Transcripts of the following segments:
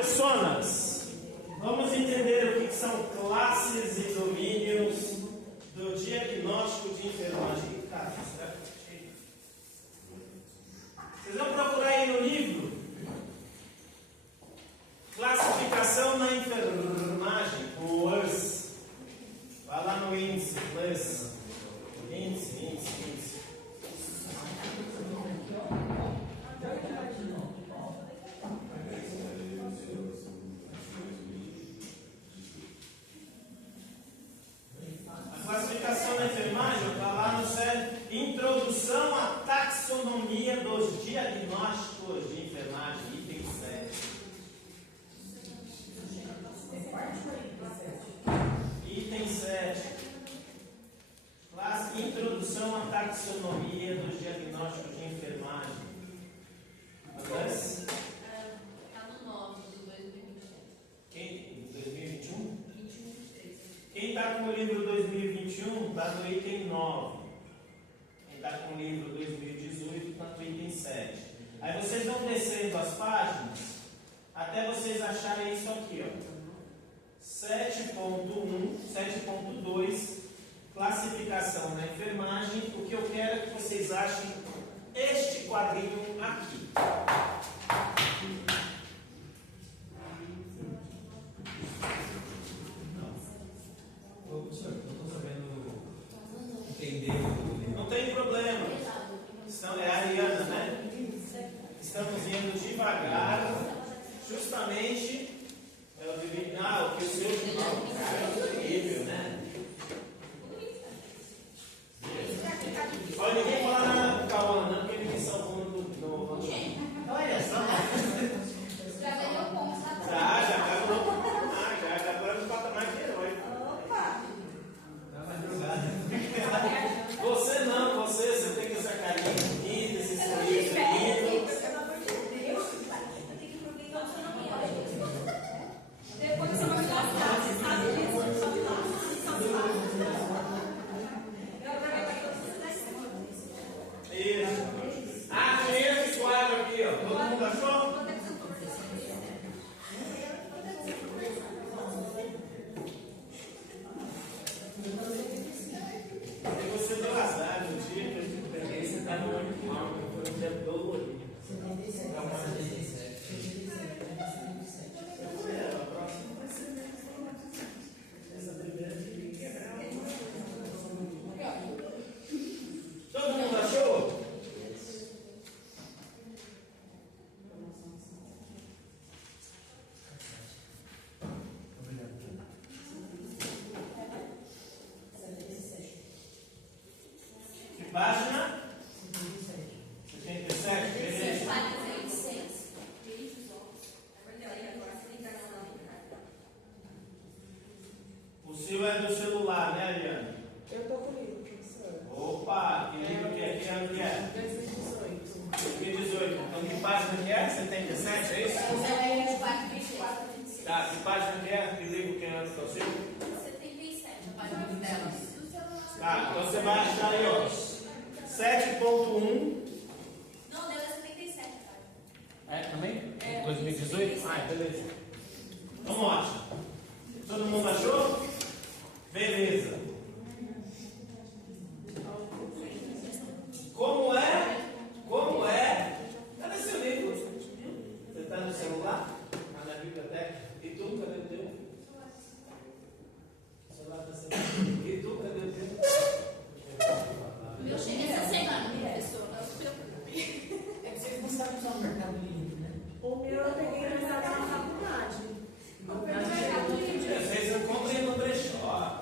Personas. Vamos entender o que são classes e domínios do diagnóstico de enfermagem. Vocês vão procurar aí no livro Classificação na enfermagem, o WURS. Vai lá no índice, plus. Índice. A classificação da enfermagem está lá no sério Introdução à Taxonomia dos Diagnósticos de Enfermagem, item 7. Item 7. Introdução à Taxonomia dos Diagnósticos de Enfermagem. Está no 9 do 2027. Quem? 2021? 21, 23. Quem está com o livro 2021 está no item 9. Quem está com o livro 2018 está no item 7. Aí vocês vão descendo as páginas até vocês acharem isso aqui, ó. 7.1, 7.2, classificação na enfermagem. O que eu quero é que vocês achem este quadrinho aqui. Professor, não estou sabendo entender. Não tem problema. É a Ariana, né? Estamos indo devagar, justamente. O que o seu é terrível, né? Olha, ninguém fala nada com o Cauã, não, porque ele me salvou no. Olha só. Já ganhou pontos na prova. Já ganhou pontos. Já agora no patamar de herói. Opa! Dá uma jogada. Você tem essa carinha bonita, esse sorriso lindo. Pelo amor de Deus, eu tenho que aproveitar o seu nome. Depois você vai gastar, você sabe disso, você sabe lá, você sabe lá. Eu aproveito que você Isso. Conheço esse quadro aqui, ó. Todo mundo achou? E você deu azar no dia que eu peguei, você está no animal, foi um dia dolorido. 77. A próxima vai ser essa primeira de quebrar. Todo mundo achou? Que página? 77. Beleza. O seu é do celular, né, Ariane? Eu estou com o livro, professor. Opa, que livro que é? Que ano que é? 2018. 2018. Então, que página que é? 77, é isso? Tá, que página que é? Que livro que é ano que é o seu? 77, a página dela. Tá, então você vai achar aí, ó. 7.1. Não, deu é 77, tá? É, também? É. 2018? Beleza. Vamos lá. Todo mundo achou? Beleza. Como é? Cadê seu livro? Você está no celular? Está na biblioteca? E tu, cadê o teu? O celular está sendo. E tu, cadê o teu? O meu chega essa semana, professor. Não se preocupe. É que vocês não sabem usar o Mercado Livre, né? O meu eu peguei na faculdade. Vocês encontrem no brechó.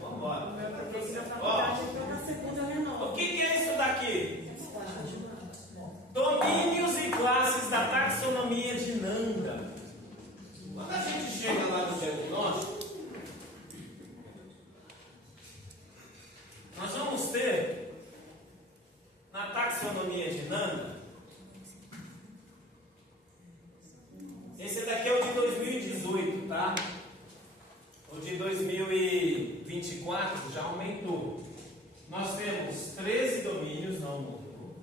Vamos embora. Eu peguei na faculdade, então na segunda renova. O que é isso daqui? Domínios e classes da taxonomia de Nanda. Quando a gente chega lá no diagnóstico, nós vamos ter na taxonomia de Nanda. Esse daqui é o de 2018, tá? O de 2024 já aumentou. Nós temos 13 domínios, não mudou.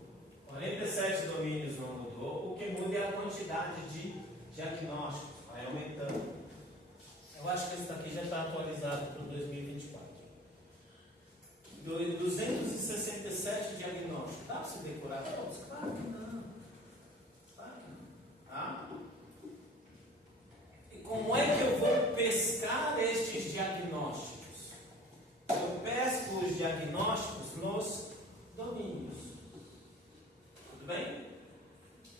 47 domínios não mudou. O que muda é a quantidade de diagnósticos. Vai aumentando. Eu acho que esse daqui já está atualizado para o 2024. 267 diagnósticos. Dá para você decorar todos? Claro que não. Claro que não. Tá? E como é que eu vou pescar estes diagnósticos? Eu pesco os diagnósticos nos domínios. Tudo bem?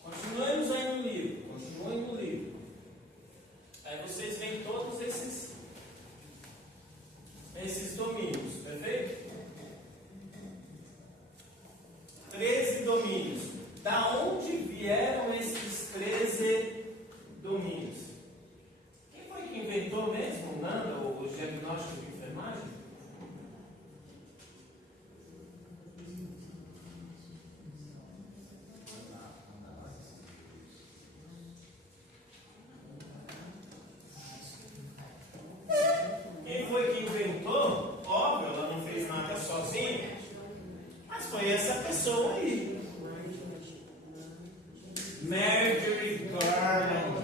Continuemos aí no livro. Continuem no livro. Aí vocês veem todos esses domínios. Perfeito? 13 domínios. Da onde vieram esses 13 domínios? Quem foi que inventou mesmo, Nanda, os diagnósticos de enfermagem? Quem foi que inventou? Óbvio, ela não fez nada sozinha. Mas foi essa pessoa aí. Marjorie Garland.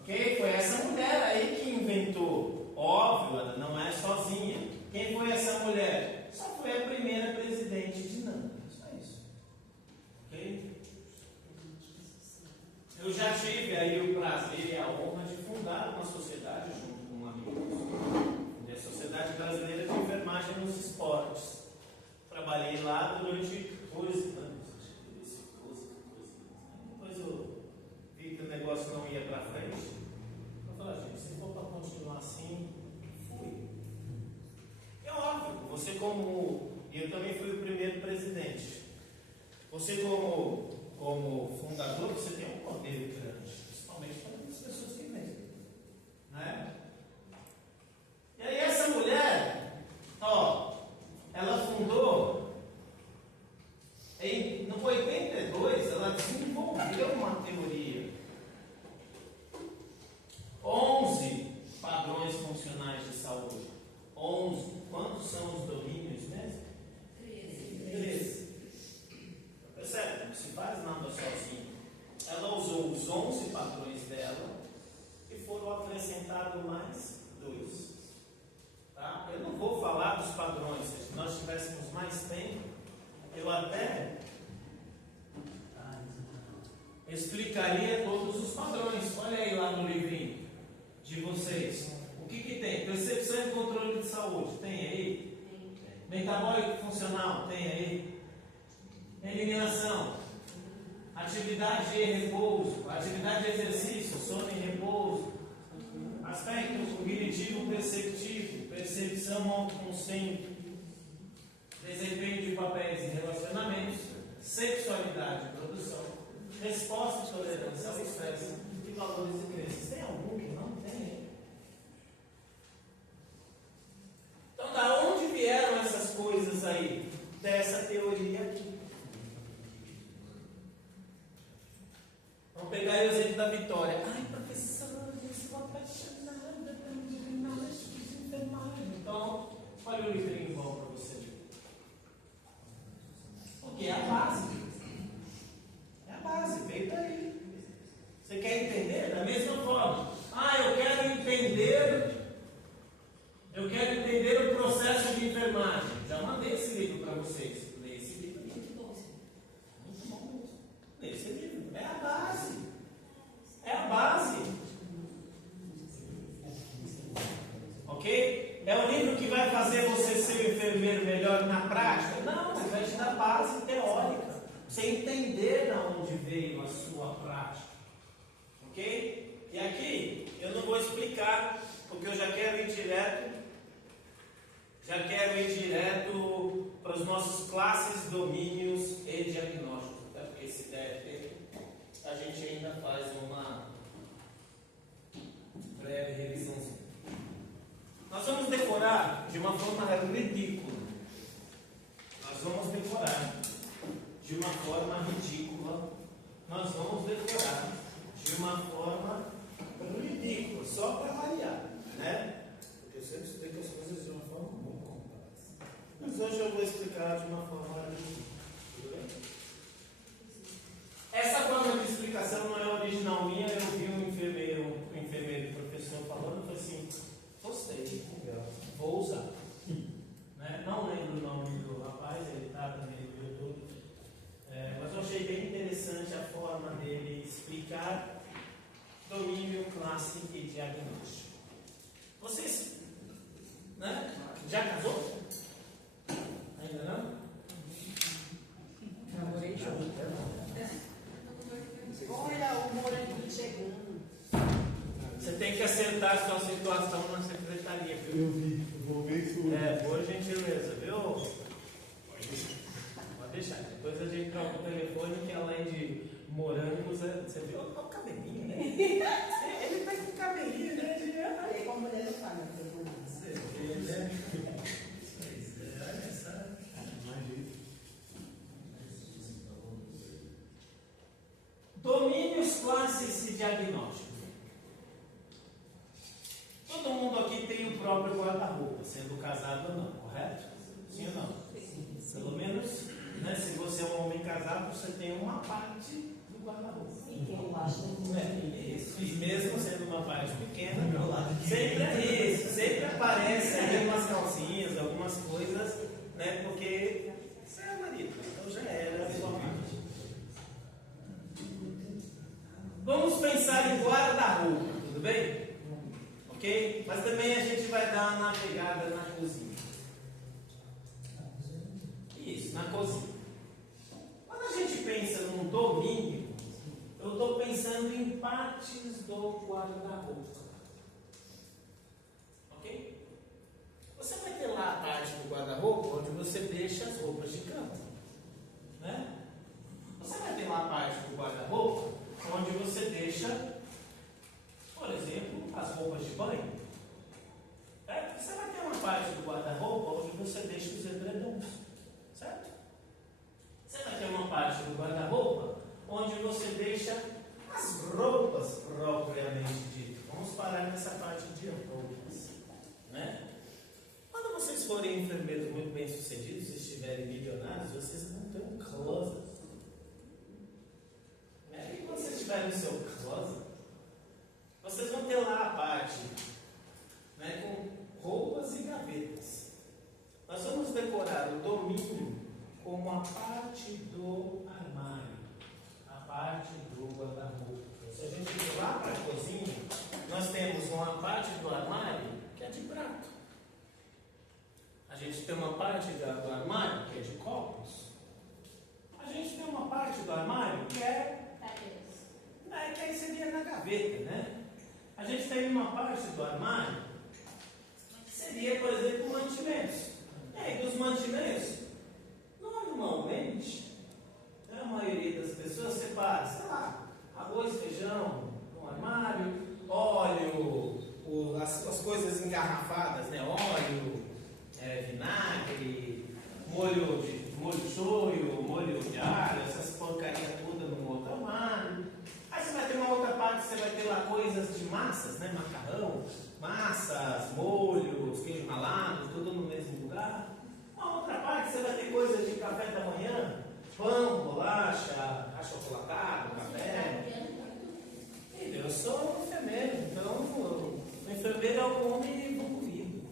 Ok? Foi essa mulher aí que inventou. Óbvio, ela não é sozinha. Quem foi essa mulher? Só foi a primeira presidente de NAMA. Só isso. Ok? Eu já tive aí o prazer e a honra de fundar uma sociedade junto com amigos. A Sociedade Brasileira de Enfermagem nos Esportes. Trabalhei lá durante 12 anos. Depois eu vi que o negócio não ia para frente. Eu falei, gente, se for para continuar assim, fui. É óbvio, você como... Eu também fui o primeiro presidente. Você como fundador, você tem um poder grande. Principalmente para as pessoas que vêm. Né? E aí essa mulher, ela fundou, no 82, ela desenvolveu uma teoria. 11 padrões funcionais de saúde. 11. Quantos são os domínios mesmo? 13. Percebe? Não se faz nada sozinho. Ela usou os 11 padrões dela e foram acrescentados mais 2. Tá? Eu não vou falar dos padrões. Se nós tivéssemos mais tempo, eu até explicaria todos os padrões. Olha aí lá no livrinho de vocês. O que tem? Percepção e controle de saúde. Tem aí? Metabólico funcional. Tem aí? Eliminação. Atividade e repouso. Atividade e exercício. Sono e repouso. Aspecto cognitivo perceptivo. Percepção autoconsciente. Desempenho de papéis e relacionamentos. Sexualidade e produção. Resposta e tolerância ao estresse. E valores e crenças. Tem algum que não tem? Então, da onde vieram essas coisas aí? Dessa teoria aqui. Vamos pegar aí o exemplo da Vitória. Ai, professora, eu sou apaixonada pelo diagnóstico de enfermagem. Então, olha o livrinho bom para você ver. Porque é a base. É a base, veio daí. Você quer entender? Da mesma forma. Eu quero entender o processo de enfermagem. Já mandei esse livro para vocês. Lê esse livro. Muito bom mesmo. Lê esse livro. É a base. É a base. Ok? É o livro que vai fazer você ser um enfermeiro melhor na prática? Não, mas vai te dar base teórica. Você entender de onde veio a sua prática. Ok? E aqui eu não vou explicar, porque eu já quero ir direto para os nossos classes, domínios e diagnósticos. Até porque se der, a gente ainda faz uma breve revisãozinha. Nós vamos decorar de uma forma ridícula. Nós vamos decorar de uma forma ridícula. Nós vamos decorar de uma forma ridícula, só para variar, né? Porque eu sempre explico as coisas de uma forma muito complexa. Mas hoje eu vou explicar de uma forma ridícula. Tudo bem? Essa forma de explicação não é forma dele explicar domínio, classe e diagnóstico. Vocês, né? Já casou? Ainda não? Namorei junto. Olha o moranguinho chegando. Você tem que acertar a sua situação na secretaria, viu? Eu vi, eu vou ver isso hoje. Por gentileza, viu? Pode deixar. Depois a gente troca o telefone, que além de morangos, você viu o cabelinho, né? Ele tá com cabelinho, né? E aí, como mulher não fala, Você vê, né? Pois é, olha só. Domínios, classes e diagnóstico. Todo mundo aqui tem o próprio guarda-roupa, sendo casado ou não, correto? Sim ou não? Pelo menos, né, se você é um homem casado, você tem uma parte do guarda-roupa. Isso. E mesmo sendo uma parte pequena, sempre aparece aí umas calcinhas, algumas coisas, né? Porque você é marido, então já era a sua parte. Vamos pensar em guarda-roupa, tudo bem? Ok? Mas também a gente vai dar uma navegada na cozinha. Isso, na cozinha. Quando a gente pensa num domínio, eu estou pensando em partes do guarda-roupa. Ok? Você vai ter lá a parte do guarda-roupa onde você deixa as roupas de cama. Né? Você vai ter lá a parte do guarda-roupa onde você deixa, por exemplo, as roupas de banho. Você vai ter uma parte do guarda-roupa onde você deixa os edredons. Certo? Você vai ter uma parte do guarda-roupa onde você deixa as roupas propriamente dito. Vamos parar nessa parte de roupas. Né? Quando vocês forem enfermeiros muito bem sucedidos, se estiverem milionários, vocês vão ter um closet. E quando vocês estiverem no seu closet, vocês vão ter lá a parte, né, com roupas e gavetas. Nós vamos decorar o domínio como a parte do armário, a parte do guarda-roupa. Se a gente ir lá para a cozinha, nós temos uma parte do armário que é de prato. A gente tem uma parte do armário que é de copos. A gente tem uma parte do armário que que aí seria na gaveta, né? A gente tem uma parte do armário que seria, por exemplo, mantimentos. E aí, dos mantimentos, normalmente, a maioria das pessoas separa, sei lá, arroz, feijão no armário, óleo, as coisas engarrafadas, né? Óleo, vinagre, molho shoyu, molho de alho, essas porcarias todas no outro armário. Aí você vai ter uma outra parte, você vai ter lá coisas de massas, né? Macarrão, massas, molhos, queijo ralado, tudo no mesmo lugar. Uma outra parte, você vai ter coisas de café da manhã, pão, bolacha, achocolatado, café. Eu sou enfermeiro, então o enfermeiro é o homem evoluído.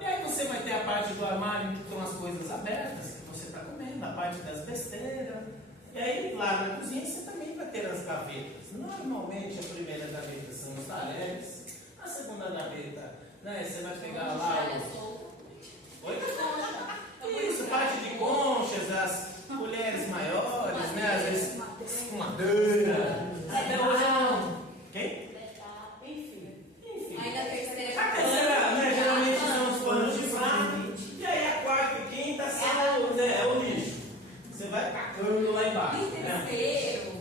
E aí você vai ter a parte do armário que estão as coisas abertas, que você está comendo, a parte das besteiras. E aí lá na cozinha você também vai ter as gavetas. Normalmente a primeira gaveta são os talheres, a segunda gaveta, né, você vai pegar lá Oi? Isso, parte de conchas, as colheres maiores, né, às vezes com madeira. Até hoje não. Quem? Enfim. Aí na terceira. A terceira, né, geralmente são os panos de prato. E aí a quarta e quinta são o lixo. Você vai tacando lá embaixo. Terceiro.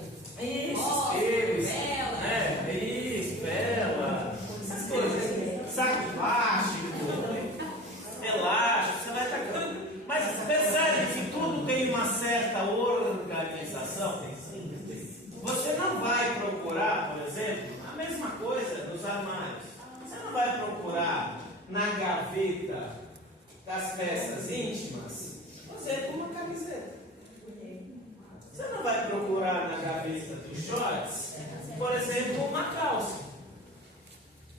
Isso, vela, essas coisas. Saco de plástico, elástico, você vai tacando. Mas percebe que tudo tem uma certa organização. Você não vai procurar, por exemplo, a mesma coisa nos armários. Você não vai procurar na gaveta das peças íntimas, por exemplo, uma camiseta. Você não vai procurar na gaveta dos shorts, por exemplo, uma calça.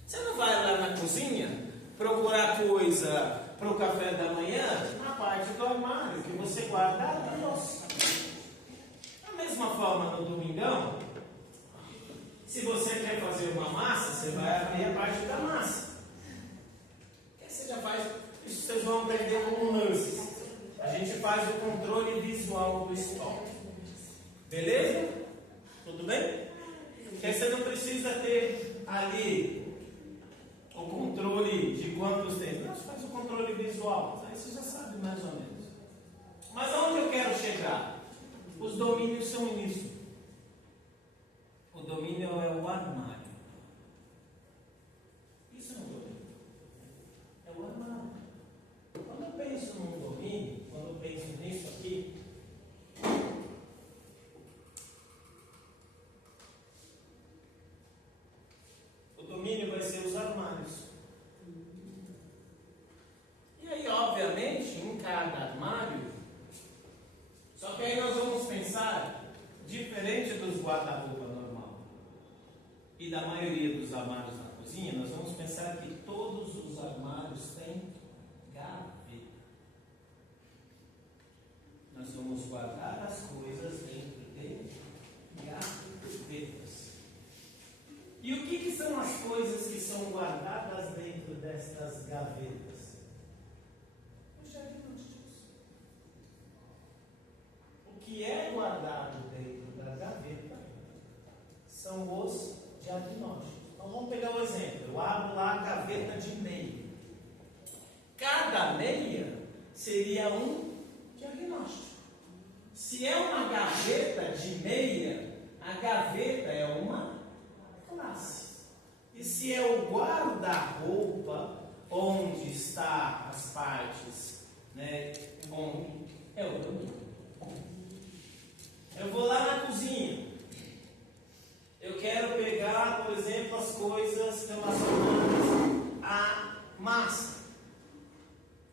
Você não vai lá na cozinha procurar coisa para o café da manhã na parte do armário que você guarda arroz. forma, no domingão, se você quer fazer uma massa, você vai abrir a parte da massa. Aí você já faz, isso vocês vão aprender como nurses. A gente faz o controle visual do estoque. Beleza? Tudo bem? Porque você não precisa ter ali o controle de quantos tem. Não, você faz o controle visual. Aí você já sabe mais ou menos. Mas aonde eu quero chegar? Os domínios são isso. O domínio é o armário. Isso é um domínio. É o armário. Quando eu penso num domínio, quando eu penso nisso aqui, o domínio vai ser os armários. E aí, obviamente, em cada armário, só que aí nós vamos pensar diferente dos guarda-roupa normal e da maioria dos armários na cozinha, nós vamos pensar que todos os armários têm gaveta. Nós vamos guardar as coisas dentro de gavetas. E o que são as coisas que são guardadas dentro destas gavetas? Os diagnósticos. O que é guardado dentro da gaveta são os diagnósticos. Então vamos pegar um exemplo. Eu abro lá a gaveta de meia. Cada meia seria um diagnóstico. Se é uma gaveta de meia, a gaveta é uma classe. E se é o guarda-roupa, onde está as partes, né, onde é o domínio. Eu vou lá na cozinha. Eu quero pegar, por exemplo, as coisas relacionadas à massa.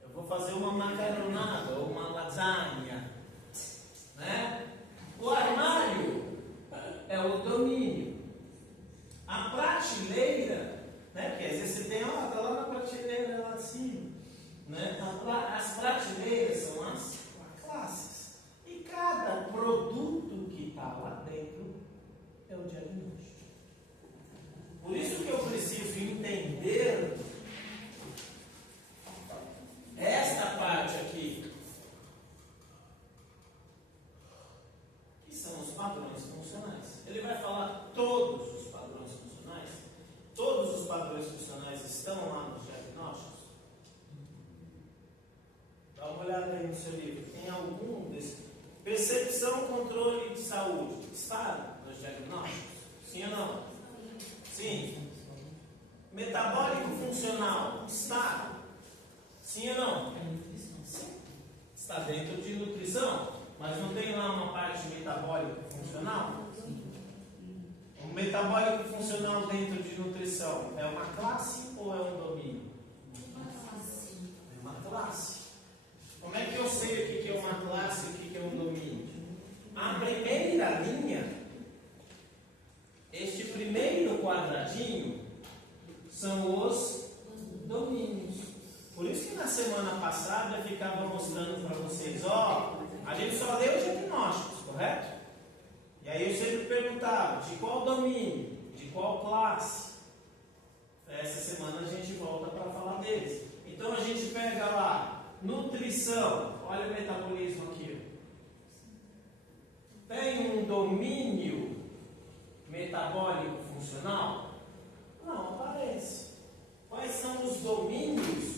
Eu vou fazer uma macaronada ou uma lasanha, né? O armário é o domínio. A prateleira, né? Porque às vezes você tem, ó, tá lá na prateleira lá acima, né? As prateleiras são as classes. E cada produto que está lá dentro é o diagnóstico. Por isso que eu preciso entender esta parte aqui, que são os padrões funcionais. Ele vai falar todos os padrões funcionais. Todos os padrões funcionais estão lá nos diagnósticos. Dá uma olhada aí no seu livro. Tem algum desses? Percepção, controle de saúde. Está nos diagnósticos? Sim ou não? Sim. Metabólico funcional. Está? Sim ou não? Sim. Está dentro de nutrição, mas não tem lá uma parte metabólico funcional? O metabólico funcional dentro de nutrição é uma classe ou é um domínio? É uma classe. Como é que eu sei o que é uma classe e o que é um domínio? A primeira linha, este primeiro quadradinho, são os domínios. Por isso que na semana passada eu ficava mostrando para vocês, ó, a gente só leu os diagnósticos, correto? E aí eu sempre perguntava, de qual domínio, de qual classe? Essa semana a gente volta para falar deles. Então a gente pega lá, nutrição, olha o metabolismo aqui. Tem um domínio metabólico funcional? Não aparece. Quais são os domínios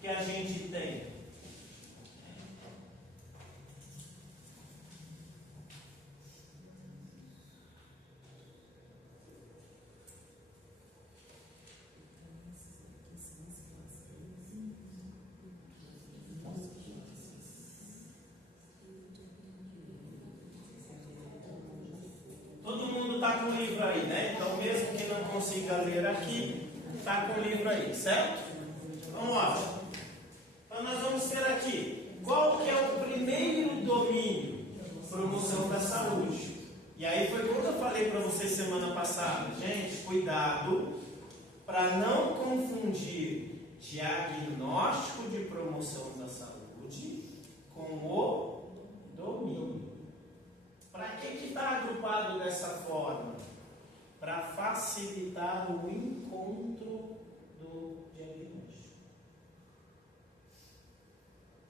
que a gente tem? Todo mundo está com o livro aí, né? Então, mesmo que não consiga ler aqui, está com o livro aí, certo? Vamos lá. Então, nós vamos ter aqui, qual que é o primeiro domínio? Promoção da saúde. E aí foi quando eu falei para vocês semana passada, gente, cuidado para não confundir diagnóstico de promoção da saúde com o domínio. Para que está facilitar o encontro do diagnóstico.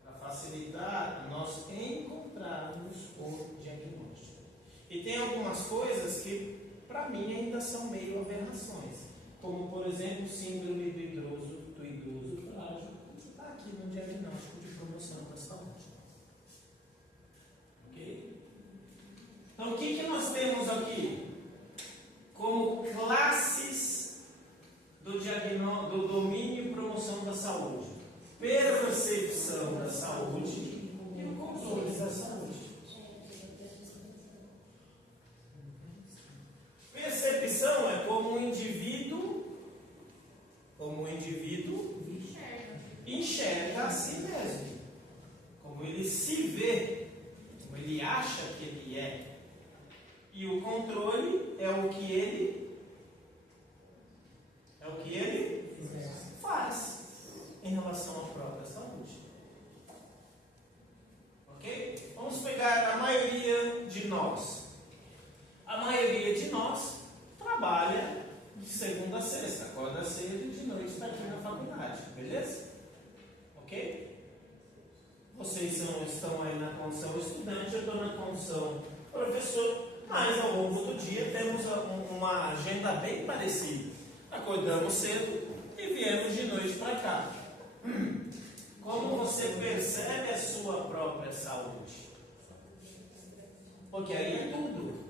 Para facilitar nós encontrarmos o diagnóstico. E tem algumas coisas que, para mim, ainda são meio aberrações. Como, por exemplo, síndrome do idoso frágil, que está aqui no diagnóstico de promoção da saúde. Ok? Então, o que nós temos aqui? Como classes do domínio e promoção da saúde. Percepção da saúde e o controle da saúde. Percepção é como um indivíduo enxerga a si mesmo, como ele se vê, como ele acha que ele é. E o controle é o que ele faz em relação à própria saúde. Ok? Vamos pegar a maioria de nós. A maioria de nós trabalha de segunda a sexta, acorda cedo e de noite está aqui na faculdade, beleza? Ok? Vocês estão aí na condição estudante, eu estou na condição professor, mas ao longo do dia temos uma agenda bem parecida. Acordamos cedo e viemos de noite para cá. Como você percebe a sua própria saúde? Porque aí é tudo.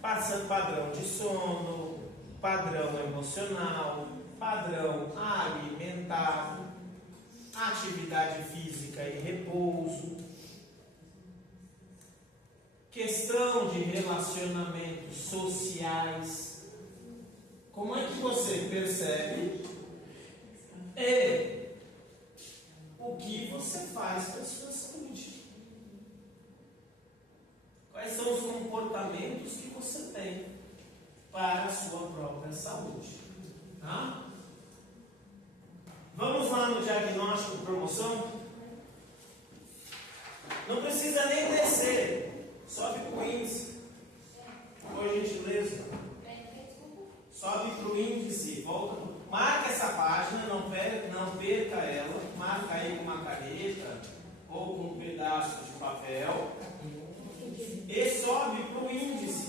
Passando padrão de sono, padrão emocional, padrão alimentar, atividade física e repouso, questão de relacionamentos sociais. Como é que você percebe e o que você faz com a sua saúde? Quais são os comportamentos que você tem para a sua própria saúde? Tá? Vamos lá no diagnóstico de promoção? Não precisa nem descer. Sobe para o índice. Por gentileza. Sobe para o índice. Volta. Marca essa página, não perca ela. Marca aí com uma caneta ou com um pedaço de papel. E sobe para o índice.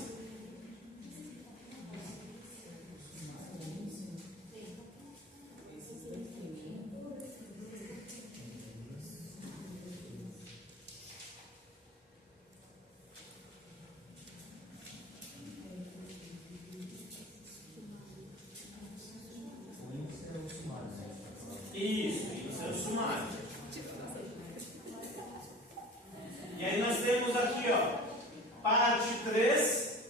Isso é o sumário. E aí nós temos aqui, ó, parte 3,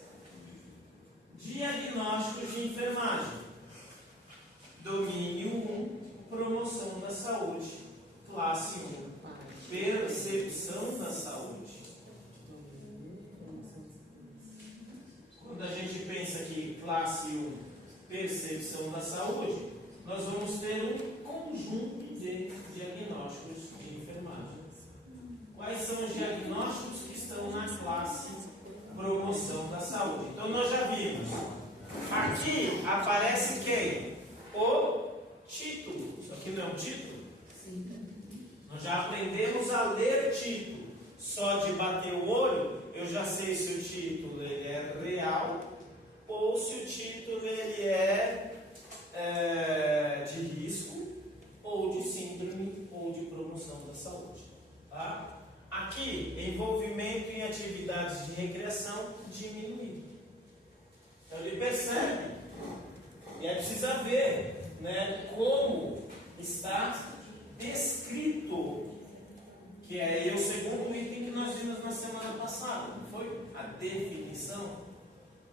diagnósticos de enfermagem. Domínio 1, promoção da saúde. Classe 1, percepção da saúde. Quando a gente pensa aqui, classe 1, percepção da saúde, nós vamos ter um conjunto de diagnósticos de enfermagem. Quais são os diagnósticos que estão na classe promoção da saúde? Então nós já vimos. Aqui aparece quem? O título. Isso aqui não é um título? Nós já aprendemos a ler título. Só de bater o olho, eu já sei se o título ele é real ou se o título ele é de risco, ou de síndrome, ou de promoção da saúde. Tá? Aqui, envolvimento em atividades de recreação diminuído. Então ele percebe, e aí precisa ver, né, como está descrito, que é aí o segundo item que nós vimos na semana passada, não foi? A definição.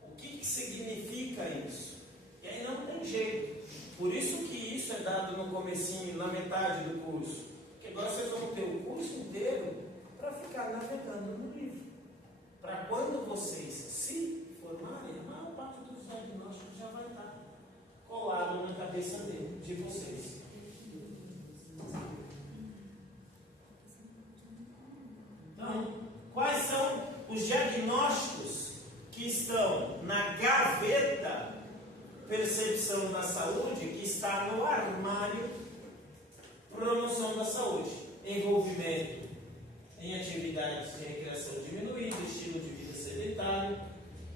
O que significa isso? E aí não tem jeito. Por isso que isso é dado no comecinho, na metade do curso. Porque agora vocês vão ter o curso inteiro para ficar navegando no livro. Para quando vocês se formarem, a maior parte dos diagnósticos já vai estar colado na cabeça de vocês. Então, quais são os diagnósticos que estão na gaveta percepção da saúde, que está no armário promoção da saúde, envolvimento em atividades de recreação diminuída, estilo de vida sedentário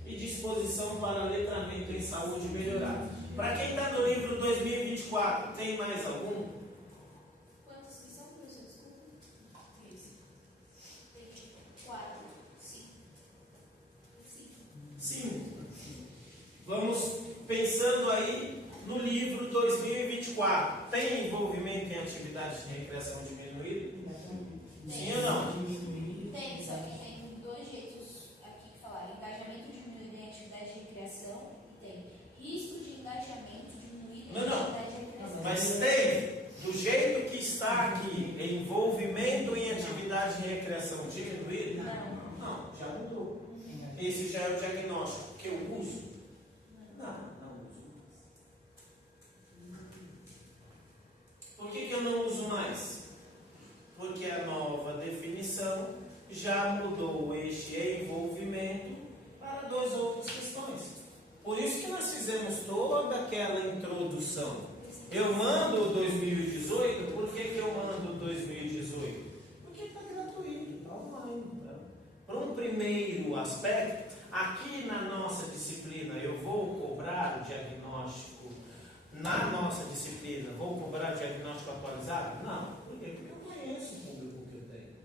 e disposição para letramento em saúde melhorada. Para quem está no livro 2024, tem mais algum? Quantos que são, professor? Desculpa. 4, 5. 5. Vamos pensando aí no livro 2024. Tem envolvimento em atividades de recreação diminuída? Sim ou não? Tem, só que tem dois jeitos aqui que falaram. Engajamento diminuído em atividade de recreação. Tem. Risco de engajamento diminuído em atividade de recreação. Mas tem, do jeito que está aqui, envolvimento em atividade de recreação diminuída? Não, já mudou. Esse já é o diagnóstico que eu uso? Não uso. Por que eu não uso mais? Porque a nova definição já mudou este envolvimento para duas outras questões. Por isso que nós fizemos toda aquela introdução. Eu mando 2018, por que eu mando 2018? Porque está gratuito, está online. Para um primeiro aspecto, aqui na nossa disciplina eu vou cobrar o diagnóstico. Na nossa disciplina, vou cobrar o diagnóstico atualizado? Não. Por quê? Porque eu conheço o público que eu tenho.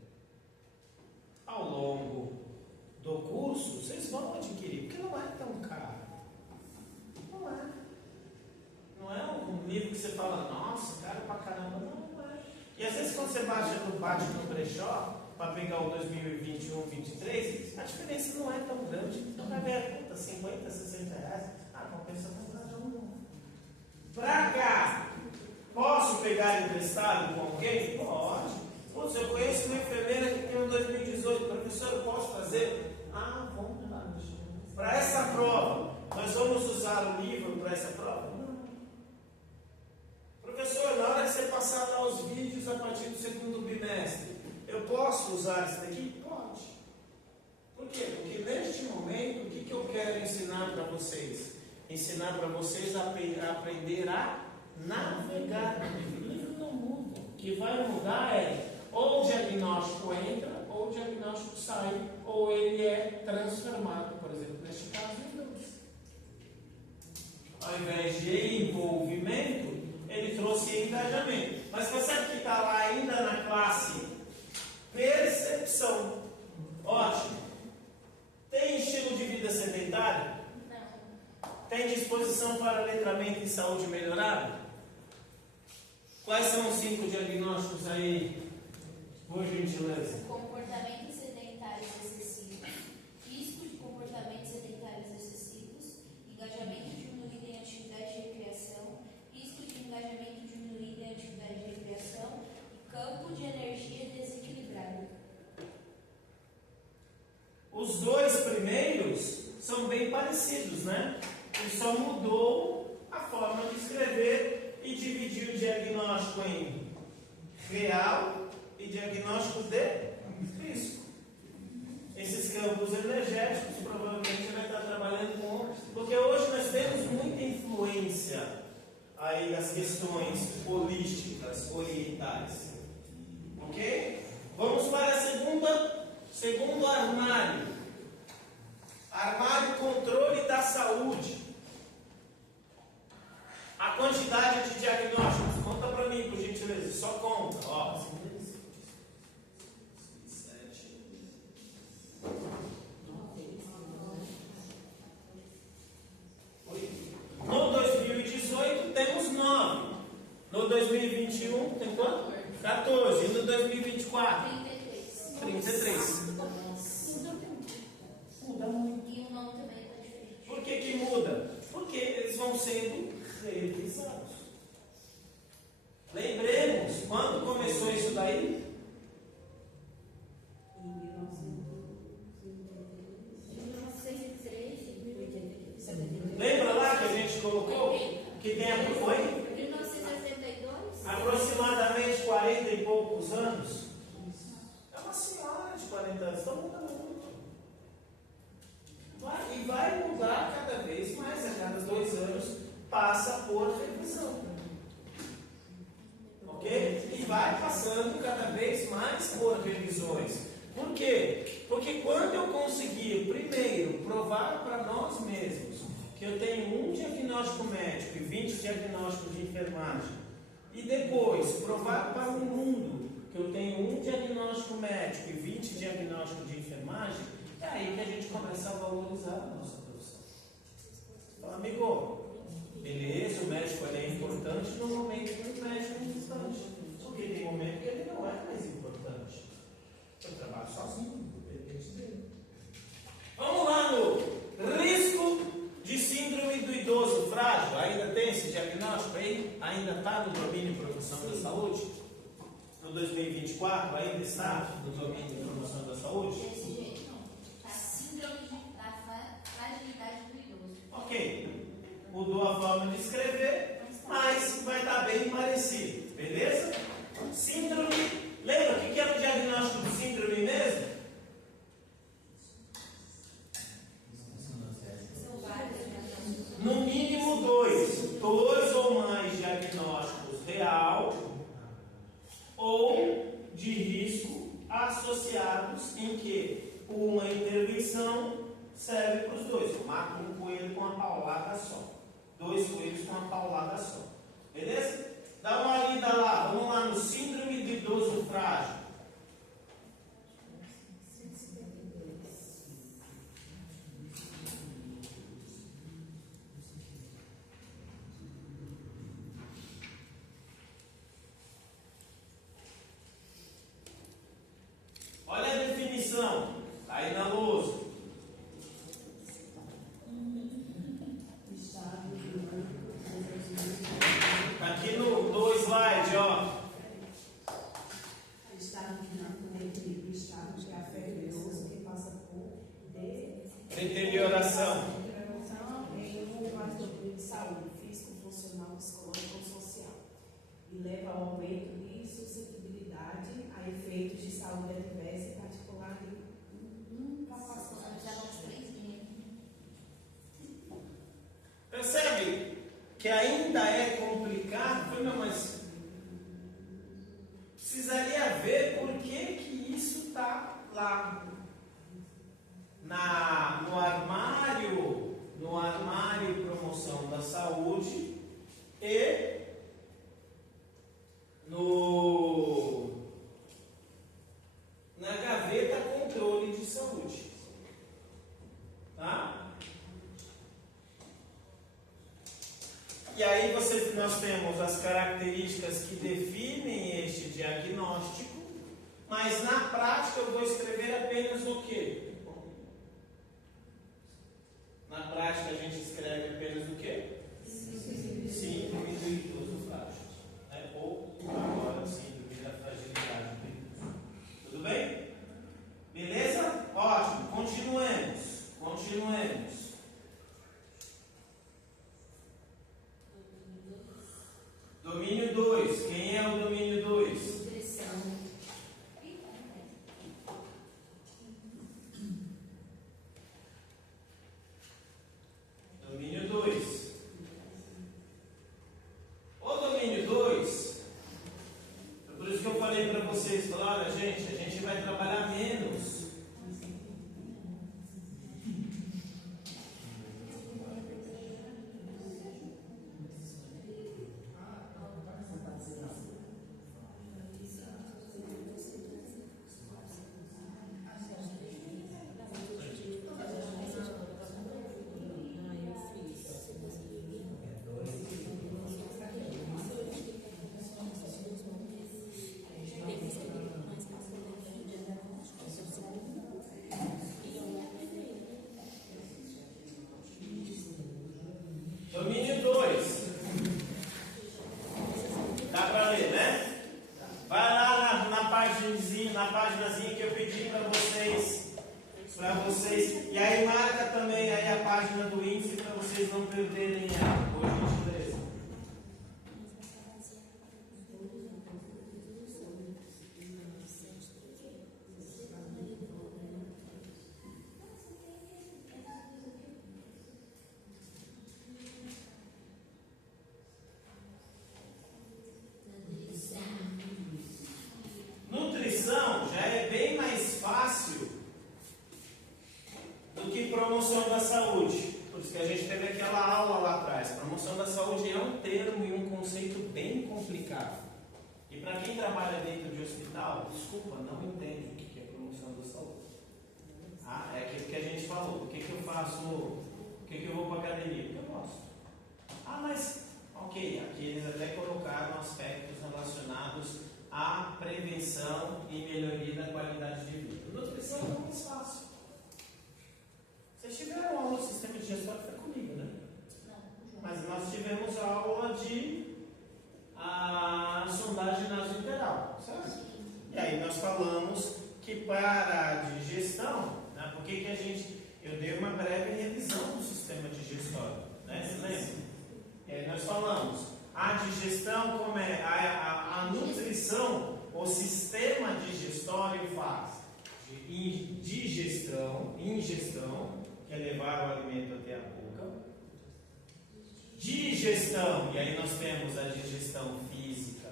Ao longo do curso, vocês vão adquirir, porque não é tão caro. Não é. Não é um livro que você fala, nossa, caro pra caramba. Não é. E às vezes quando você bate no brechó, para pegar o 2021, 2023, a diferença não é tão grande. Então vai ver a conta, 50, 60 reais. Compensa comprar já um novo. Pra cá, posso pegar emprestado com alguém? Pode. Putz, eu conheço uma enfermeira que tem um 2018, professor, eu posso fazer? Vamos lá. Para essa prova, nós vamos usar o livro para essa prova? Não. Professor, na hora de você passar lá os vídeos a partir do segundo bimestre, eu posso usar isso daqui? Pode. Por quê? Porque neste momento, o que eu quero ensinar para vocês? Ensinar para vocês a aprender a navegar. O livro não muda. O que vai mudar é ou o diagnóstico entra, ou o diagnóstico sai, ou ele é transformado, por exemplo, neste caso, em luz. Ao invés de envolvimento, ele trouxe engajamento. Mas você que está lá ainda na classe percepção. Ótimo. Tem estilo de vida sedentário? Tem disposição para letramento e saúde melhorada? Quais são os 5 diagnósticos aí, por gentileza? Comportamentos sedentários excessivos, risco de comportamentos sedentários excessivos, engajamento diminuído em atividade de recreação, risco de engajamento diminuído em atividade de recreação e campo de energia desequilibrado. Os dois primeiros são bem parecidos, né? Ele só mudou a forma de escrever e dividiu o diagnóstico em real e diagnóstico de risco. Esses campos energéticos provavelmente vai estar trabalhando com... Porque hoje nós temos muita influência aí das questões holísticas, orientais. Ok? Vamos para segundo armário. Armário controle da saúde. A quantidade de diagnósticos, conta para mim, por gentileza, só conta. Ó. 7. No 2018 temos 9. No 2021 tem quanto? 14. E no 2024? 33. Muda muito. E o nome também está diferente. Por que muda? Porque eles vão sendo revisados. Lembremos, quando começou isso daí? Em 1983. Lembra lá que a gente colocou? Que tem foi? 1962? Aproximadamente 40 e poucos anos. É uma senhora de 40 anos, então muda muito. provar para nós mesmos que eu tenho um diagnóstico médico e 20 diagnósticos de enfermagem, e depois provar para o mundo que eu tenho um diagnóstico médico e 20 diagnósticos de enfermagem, é aí que a gente começa a valorizar a nossa profissão. Então, amigo, beleza, o médico ele é importante no momento que o médico é importante. Porque tem momento que ele não é mais importante. Eu trabalho sozinho, depende dele. Vamos lá no risco de síndrome do idoso frágil. Ainda tem esse diagnóstico aí? Ainda está no domínio de promoção da saúde? No 2024 ainda está no domínio de promoção da saúde? Desse jeito não. Tá síndrome da fragilidade do idoso. Ok. Mudou a forma de escrever, mas vai estar bem parecido. Beleza? Síndrome. Lembra o que era o diagnóstico de síndrome mesmo? São vários diagnósticos. No mínimo dois ou mais diagnósticos real ou de risco associados em que uma intervenção serve para os dois. Eu mato um coelho com uma paulada só. 2 coelhos com uma paulada só. Beleza? Dá uma lida lá. Vamos lá no síndrome do idoso frágil. Olha a definição. Está aí na lousa. Está aqui no 2 slide, ó. Estado de estado de afeto idoso que passa por Deterioração. em um quadro de saúde físico, funcional, psicológico ou social e leva ao aumento de suscetibilidade a efeitos de saúde adversa, em particular incapacitação. Já vamos 3 dias. Percebe que ainda é complicado? Não, mas precisaria ver por que isso está lá no armário promoção da saúde e na gaveta controle de saúde. Tá? E aí nós temos as características que definem este diagnóstico, mas na prática eu vou escrever apenas o quê? Na prática a gente escreve apenas o quê? Síndrome do idoso frágil. Né? Ou agora síndrome da fragilidade do idoso. Tudo bem? Beleza? Ótimo. Continuemos. Domínio 2. Quem é o domínio 2? Nutrição. Domínio 2. O domínio 2, é por isso que eu falei para vocês, olha gente, a gente vai trabalhar menos. Domínio 2. Dá para ler, né? Vai lá na paginazinha que eu pedi para vocês. E aí marca também aí a página do índice para vocês não perderem ela. Por gentileza. Nutrição já é bem mais fácil do que promoção da saúde? Por isso que a gente teve aquela aula lá atrás. Promoção da saúde é um termo e um conceito bem complicado. E para quem trabalha dentro de hospital, desculpa, não entende o que é promoção da saúde. Ah, é aquilo que a gente falou. O que eu faço? O que eu vou para a academia? O que eu gosto. Ah, mas, ok, aqui eles até colocaram aspectos relacionados à prevenção e melhoria da qualidade de vida. Nutrição é mais fácil. Vocês tiveram aula do sistema digestório, foi comigo, né? Não, Mas nós tivemos aula de sondagem nasointeral, certo? E aí nós falamos que para a digestão, né, por que a gente... Eu dei uma breve revisão do sistema digestório, né? Você lembra? E aí nós falamos, a digestão, como é? A nutrição, o sistema digestório faz de digestão, ingestão, que é levar o alimento até a boca. Digestão, e aí nós temos a digestão física,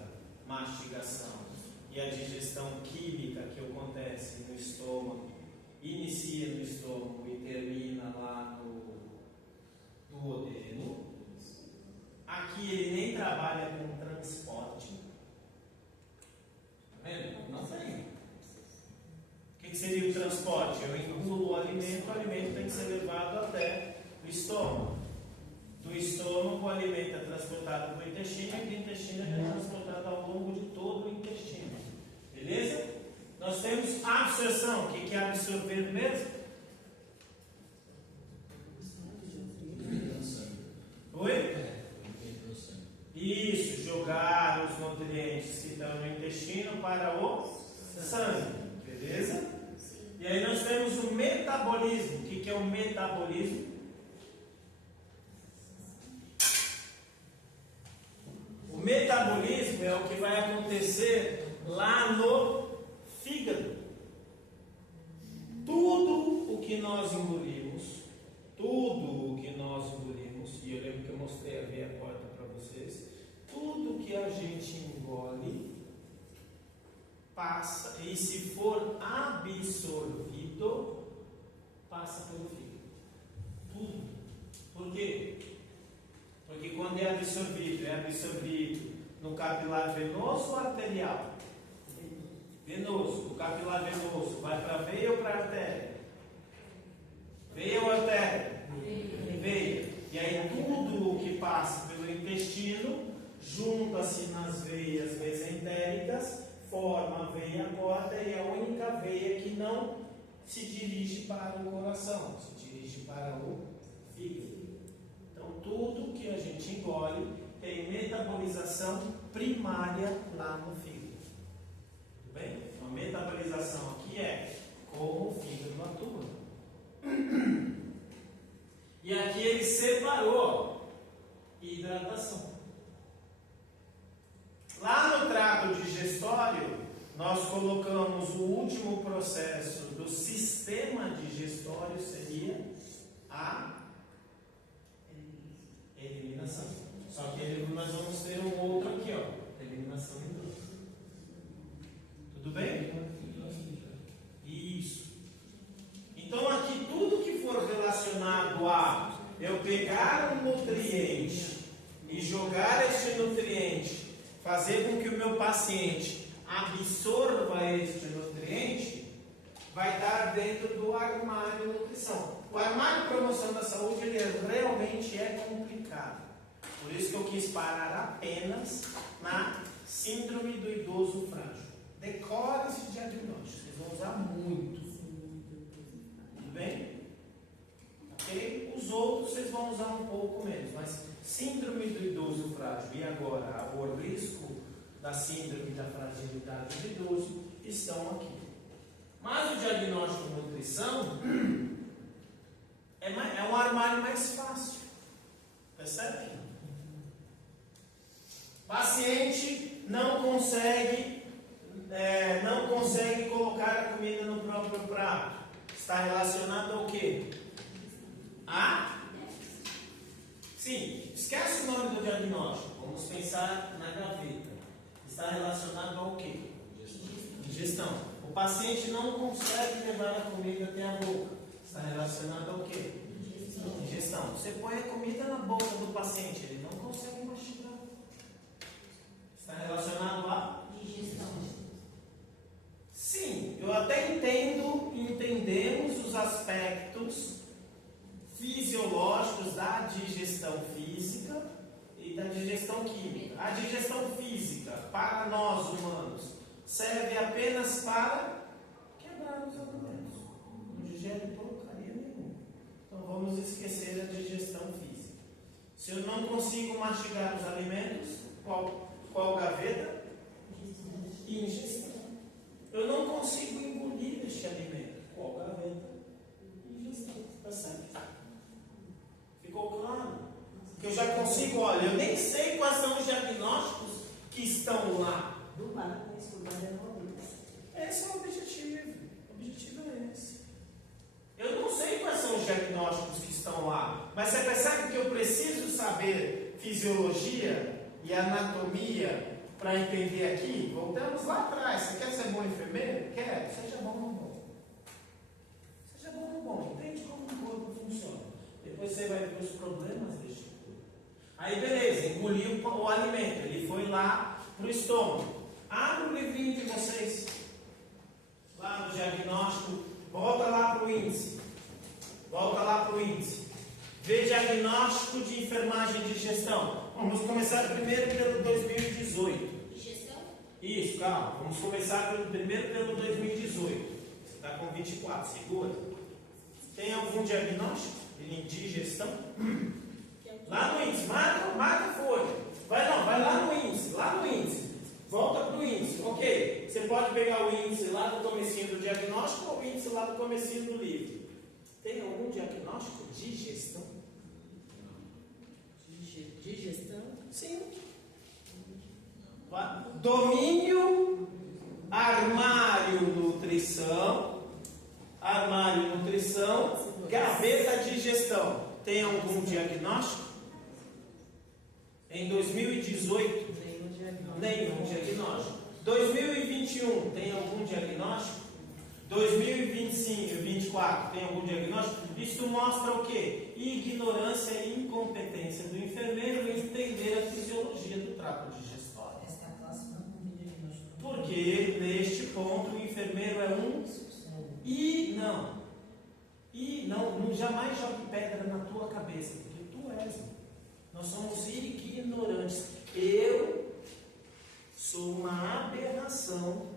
mastigação, e a digestão química que acontece no estômago, inicia no estômago e termina lá no duodeno. Aqui ele nem trabalha com transporte. Tá vendo? Não sei. O que seria o transporte? Eu engulo o alimento tem que ser levado até o estômago. Do estômago, o alimento é transportado para o intestino e do intestino é transportado ao longo de todo o intestino. Beleza? Nós temos absorção. O que é absorver mesmo? Oi? Isso, jogar os nutrientes que estão no intestino para o sangue. Beleza? E aí nós temos o metabolismo. O que é o metabolismo? O metabolismo é o que vai acontecer lá no fígado. Tudo o que nós engolimos, e eu lembro que eu mostrei a veia porta para vocês, tudo que a gente engole passa, e se for absorvido, passa pelo fígado. Tudo. Por quê? Porque quando é absorvido no capilar venoso ou arterial? Venoso. O capilar venoso vai para a veia ou para a artéria? Veia ou artéria? Veia. E aí tudo o que passa pelo intestino junta-se nas veias mesentéricas, forma a veia porta, e é a única veia que não se dirige para o coração, se dirige para o fígado. Então tudo que a gente engole tem metabolização primária lá no fígado. Tudo bem? Então a metabolização aqui é como o fígado atua. E aqui ele separou hidratação. Lá no trato digestório, nós colocamos o último processo do sistema digestório seria a eliminação. Só que nós vamos ter um outro aqui, ó, eliminação em dor. Tudo bem? Isso. Então aqui tudo que for relacionado a eu pegar um nutriente e jogar este nutriente, fazer com que o meu paciente absorva este nutriente, vai estar dentro do armário nutrição. O armário promoção da saúde, ele realmente é complicado. Por isso que eu quis parar apenas na síndrome do idoso frágil. Decore esse diagnóstico, vocês vão usar muito. Tudo bem? Ok? Os outros vocês vão usar um pouco menos, mas síndrome do idoso frágil e agora o risco da síndrome da fragilidade do idoso estão aqui. Mas o diagnóstico de nutrição é um armário mais fácil. Percebe? Paciente não consegue colocar a comida no próprio prato. Está relacionado ao quê? Sim, esquece o nome do diagnóstico. Vamos pensar na gaveta. Está relacionado ao quê? Ingestão. O paciente não consegue levar a comida até a boca. Está relacionado ao quê? Digestão. Você põe a comida na boca do paciente, ele não consegue mastigar. Está relacionado a Digestão. Sim, eu até entendemos os aspectos fisiológicos da digestão física e da digestão química. A digestão física, para nós humanos, serve apenas para quebrar os alimentos. Não digere porcaria nenhuma. Então vamos esquecer a digestão física. Se eu não consigo mastigar os alimentos, qual gaveta? Ingestão. Eu não consigo engolir este alimento. Qual gaveta? Ingestão. Está certo? Ficou claro? Que eu já consigo, olha, eu nem sei quais são os diagnósticos que estão lá. Do lado da escuridão envolvida. Esse é o objetivo. O objetivo é esse. Eu não sei quais são os diagnósticos que estão lá, mas você percebe que eu preciso saber fisiologia e anatomia para entender aqui? Voltamos lá atrás. Você quer ser bom enfermeiro? Quer? Seja bom no bom. Seja bom no bom. Entende como o corpo funciona. Depois você vai ver os problemas deste corpo. Aí beleza, engoliu o alimento. Ele foi lá para o estômago. Abre o livrinho de vocês. Lá no diagnóstico. Volta lá para o índice. Volta lá para o índice. Vê diagnóstico de enfermagem e digestão. Vamos começar primeiro pelo 2018. Digestão? Isso, calma. Vamos começar primeiro pelo 2018. Você está com 24, segura. Tem algum diagnóstico de digestão? Lá no índice. Marca a folha. Vai lá no índice. Volta para o índice. Ok. Você pode pegar o índice lá do comecinho do diagnóstico ou o índice lá do comecinho do livro. Tem algum diagnóstico de digestão? Digestão? Sim. Domínio, armário, nutrição, gaveta de gestão. Tem algum diagnóstico? Em 2018, nenhum diagnóstico. 2021, tem algum diagnóstico? 2025 e 2024, tem algum diagnóstico? Isso mostra o quê? Ignorância e incompetência do enfermeiro em entender a fisiologia do trato digestório. Esta classe não tem diagnóstico. Porque, neste ponto, o enfermeiro é um não, jamais jogue pedra na tua cabeça, porque tu és. Nós somos ignorantes. Eu sou uma aberração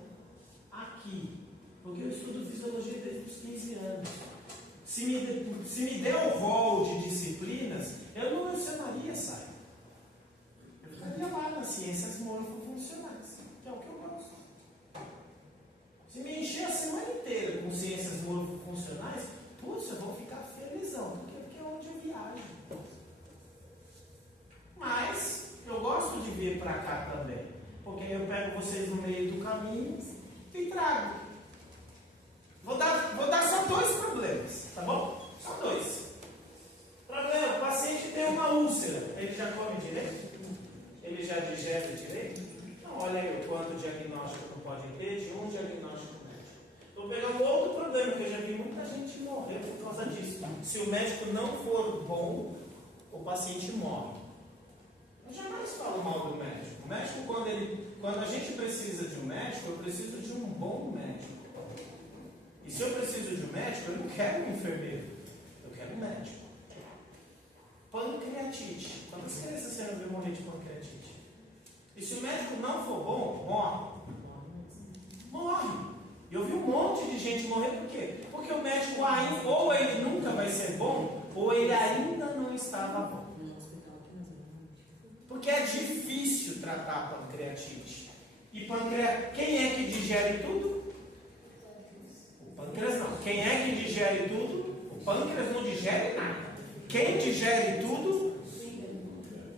aqui, porque eu estudo fisiologia desde os 15 anos. Se me der o rol de disciplinas, eu não lecionaria SAI. Eu ficaria lá nas ciências morfofuncionais, que é o que eu gosto. Se me encher a semana inteira com ciências morfofuncionais, putz, eu vou ficar felizão, porque é onde eu viajo. Mas eu gosto de vir para cá também, porque eu pego vocês no meio do caminho e trago. Vou dar só 2 problemas, tá bom? Só 2. Problema, o paciente tem uma úlcera, ele já come direito? Ele já digere direito? Então, olha aí o quanto diagnóstico pode ter de um diagnóstico médico. Vou pegar um outro problema, que eu já vi muita gente morrer por causa disso. Se o médico não for bom, o paciente morre. Eu jamais falo mal do médico. O médico, quando a gente precisa de um médico, eu preciso de um bom médico. E se eu preciso de um médico, eu não quero um enfermeiro. Eu quero um médico. Pancreatite. Quantas crianças você não viu morrer de pancreatite? E se o médico não for bom, morre. Morre. E eu vi um monte de gente morrer por quê? Porque o médico ou ele nunca vai ser bom, ou ele ainda não estava bom. Porque é difícil tratar pancreatite. E quem é que digere tudo? O pâncreas não. Quem é que digere tudo? O pâncreas não digere nada. Quem digere tudo?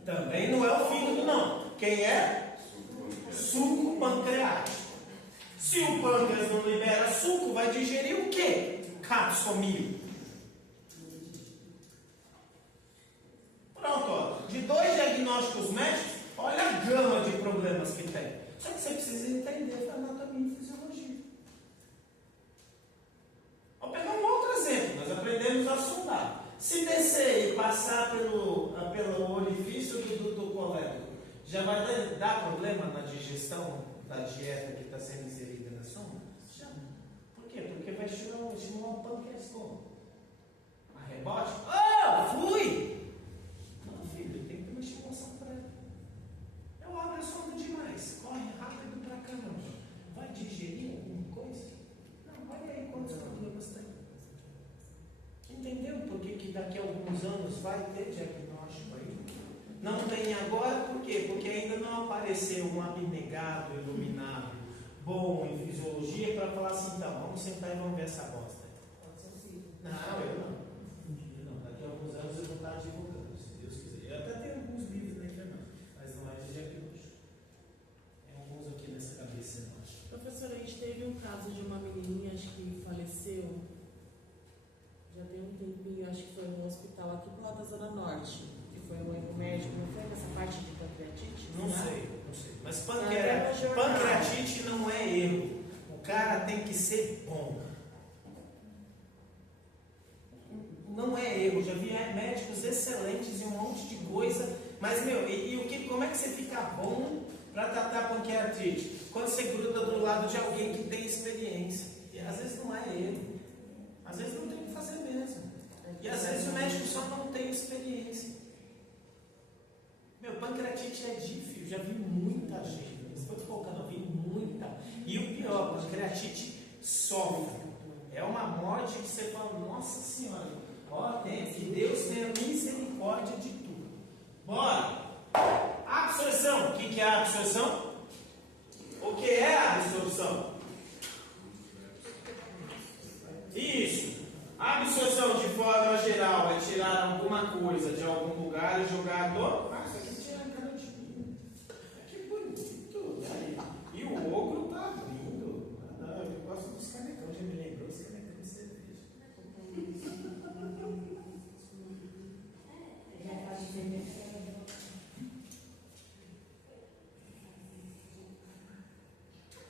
Também não é o fígado, não. Quem é? Suco pancreático. Se o pâncreas não libera suco, vai digerir o quê? Capsomil. Pronto, ó. De 2 diagnósticos médicos, olha a gama de problemas que tem. Só que você precisa entender a anatomia e fisiologia. Vou pegar um outro exemplo. Nós aprendemos a sondar. Se descer e passar pelo orifício do duto colético, já vai dar problema na digestão da dieta que está sendo inserida na sonda? Já. Por quê? Porque vai estimular o pâncreas como? A rebote? Fui! Não, filho, tem que ter uma estimulação prévia. Eu abro a sonda demais, corre rápido pra caramba. Vai digerir alguma coisa? Não, olha aí quantos problemas tem. Entendeu por que daqui a alguns anos vai ter diagnóstico aí? Não tem agora, por quê? Porque ainda não apareceu um abnegado, iluminado, bom em fisiologia para falar assim, então, vamos sentar e vamos ver essa bosta. Não, eu não. Daqui a alguns anos eu vou estar divulgando, se Deus quiser. Eu até tenho alguns livros na internet, mas não é de diagnóstico. Tem alguns aqui nessa cabeça, eu acho. Professora, a gente teve um caso de uma menininha, acho que faleceu, já tem um tempinho, acho que foi no hospital aqui por lá da Zona Norte, que foi um médico, não foi nessa parte de pancreatite? Não sei. Mas pancreatite não é erro. O cara tem que ser bom. Não é erro. Já vi médicos excelentes e um monte de coisa. Mas, como é que você fica bom para tratar pancreatite? Quando você gruda do lado de alguém que tem experiência. E às vezes não é erro. Às vezes não tem o que fazer mesmo. E às vezes o médico só não tem experiência. Pancreatite é difícil, já vi muita gente. Não foi pouca, não, vi muita. E o pior, pancreatite sofre. É uma morte que você fala, nossa senhora, que Deus tenha misericórdia de tudo. Bora! Absorção. O que é a absorção? O que é a absorção? Isso. A absorção de forma geral é tirar alguma coisa de algum lugar e jogar do. Isso aqui tira a carotinha. Que bonito. E o ogro tá abrindo. Não, eu gosto dos canecão, já me lembrou dos canecão de cerveja.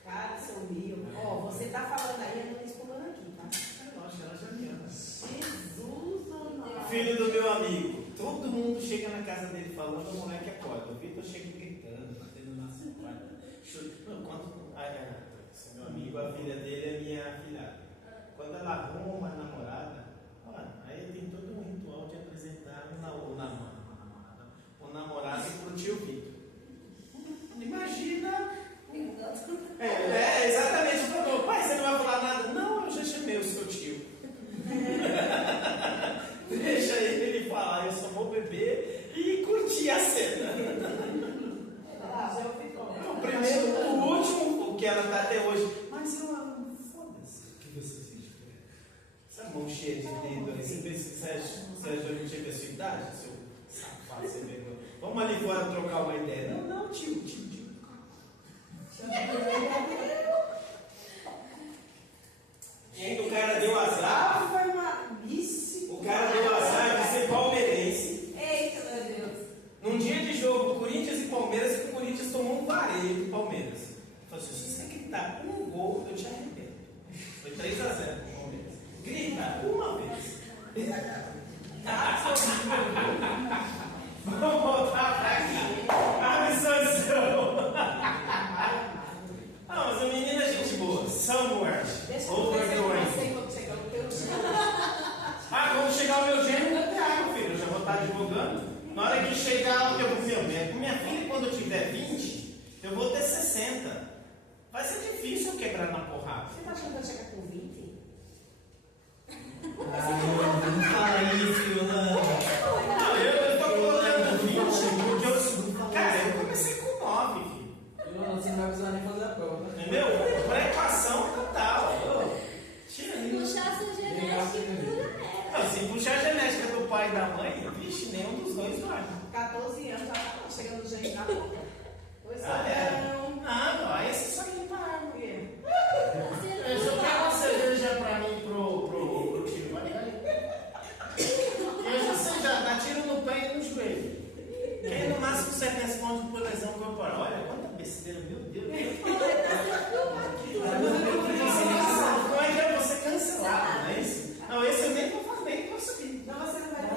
Cara, seu Mil. Você tá falando aí, eu não estou pulando aqui, tá? Filho do meu amigo, todo mundo chega na casa dele falando, o moleque acorda. O Vitor chega gritando, batendo na porta. Esse meu amigo, a filha dele é minha afilhada. Quando ela arruma uma namorada, aí tem todo um ritual de apresentar o namorado pro tio Vitor. Imagina. Exatamente. Falou, pai, você não vai falar nada? Não, eu já chamei o seu tio. Deixa ele falar, eu só vou beber e curtir a cena. O primeiro, o último, o que ela está até hoje. Mas eu amo, foda-se. O que você sente por ela? Essa mão cheia de dedo aí, você já não teve a sua idade, seu safado, você vergonha. Vamos ali fora trocar uma ideia. Não, tio. E ainda o cara deu azar. O cara deu azar de ser palmeirense. Eita, meu Deus. Num dia de jogo, Corinthians e Palmeiras, o Corinthians tomou um vareio do Palmeiras. Falou assim, se você gritar um gol, eu te arrebento. Foi 3-0 pro Palmeiras. Grita uma vez. Vamos voltar pra cá. Absorção. Não, mas a menina é gente boa. Somewhere. Over the way. Quando chegar o meu gênero, não tem água, filho. Eu já vou estar advogando. Na hora que chegar, minha filha, quando eu tiver 20, eu vou ter 60. Vai ser difícil eu quebrar na porrada. Você tá achando que vai chegar com 20? Não fala isso, Yolanda. Não, eu tô colocando 20 porque eu comecei com 9, filho. Yolanda, você não vai precisar nem fazer a prova. Entendeu? Preocupação total. Se puxar essa genética, tudo é. Se puxar a genética do pai e da mãe, vixe, nenhum dos dois vai. 14 anos já tá chegando gente na boca. Pois Aí você só limpa a árvore. Você Eu só quero uma cerveja pra mim pro tiro. Vai aí. Eu já sei, já dá tiro no pé e no joelho. E aí no máximo você responde por lesão corporal. Olha quanta besteira, meu Deus. Como é que é você cancelado, não é isso? Não, esse eu nem vou fazer, nem vou subir. Não, você não vai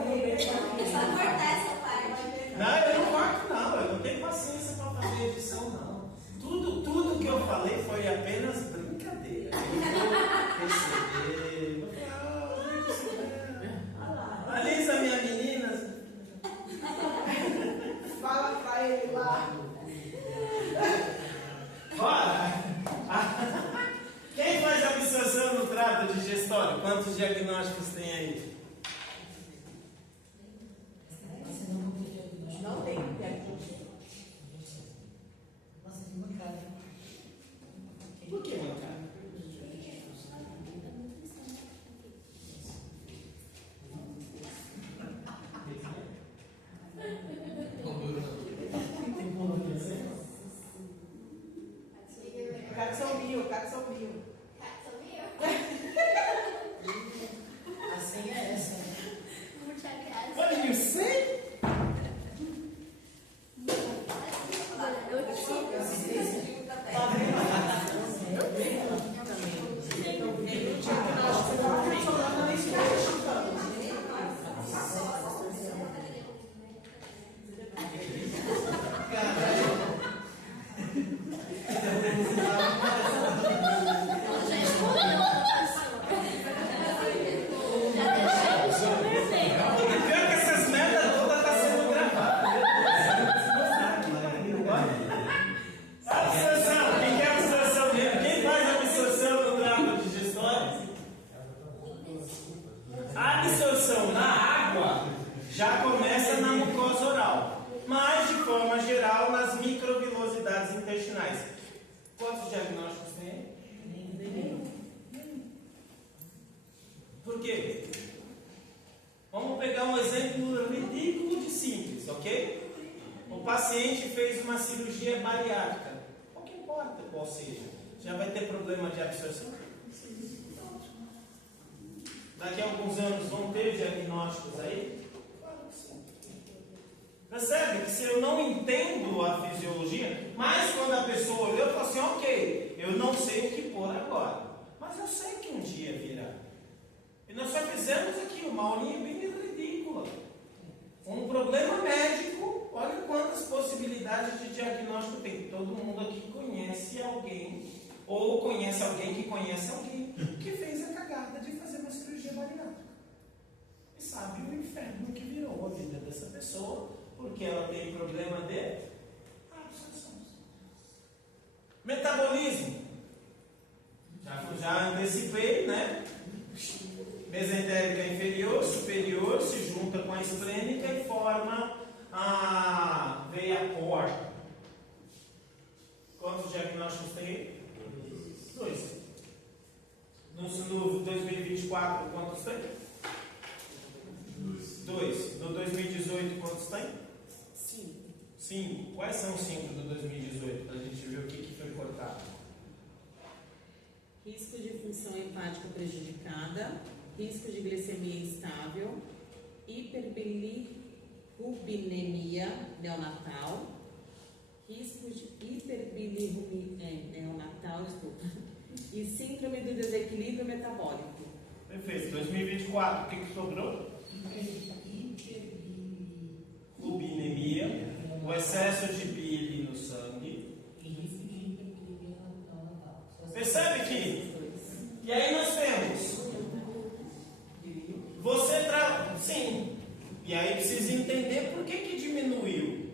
absorção na água já começa na mucosa oral, mas de forma geral nas microvilosidades intestinais. Quantos diagnósticos tem aí? Por quê? Vamos pegar um exemplo ridículo de simples, ok? O paciente fez uma cirurgia bariátrica. O que importa qual seja? Já vai ter problema de absorção? Daqui a alguns anos vão ter diagnósticos aí? Claro que sim. Percebe que se eu não entendo a fisiologia, mas quando a pessoa olhou, eu falo assim, ok, eu não sei o que pôr agora, mas eu sei que um dia virá. E nós só fizemos aqui uma aulinha bem ridícula. Um problema médico, olha quantas possibilidades de diagnóstico tem. Todo mundo aqui conhece alguém, ou conhece alguém que conhece alguém, que fez a cagada de fazer uma cirurgia bariátrica. E sabe o inferno que virou a vida dessa pessoa, porque ela tem problema de absorção. Metabolismo. Já antecipei, né? Mesentérica inferior, superior, se junta com a esplênica e forma a veia porta. Quantos diagnósticos tem aí? 2. No 2024, quantos tem? 2. No 2018, quantos tem? 5. Quais são os 5 do 2018? Para a gente ver o que foi cortado. Risco de função hepática prejudicada, risco de glicemia instável, hiperbilirubinemia neonatal, risco de hiperbilirubinemia neonatal, e síndrome do desequilíbrio metabólico. Perfeito. 2024, o que sobrou? Rubinemia, o excesso de bile no sangue. Percebe que? E aí nós temos. Sim. E aí precisa entender por que diminuiu.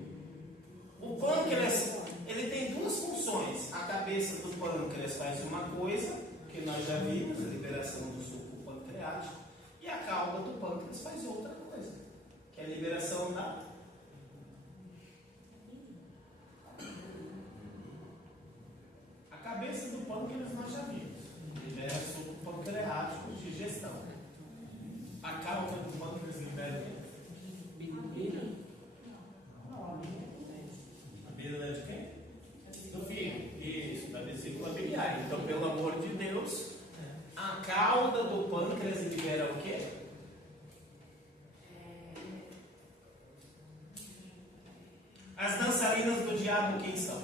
O pâncreas, ele tem duas funções. A cabeça do pâncreas faz uma coisa, que nós já vimos, a liberação do suco pancreático. E a cauda do pâncreas faz outra coisa, que é a liberação da... A cabeça do pâncreas nós já vimos. Libera suco pancreático de digestão. A cauda do pâncreas libera o quê? Bilirubina? A bilirubina de quem? Do fígado. Isso, da vesícula biliar. Então, pelo amor de Deus, a cauda do pâncreas libera o quê? As dançarinas do diabo quem são?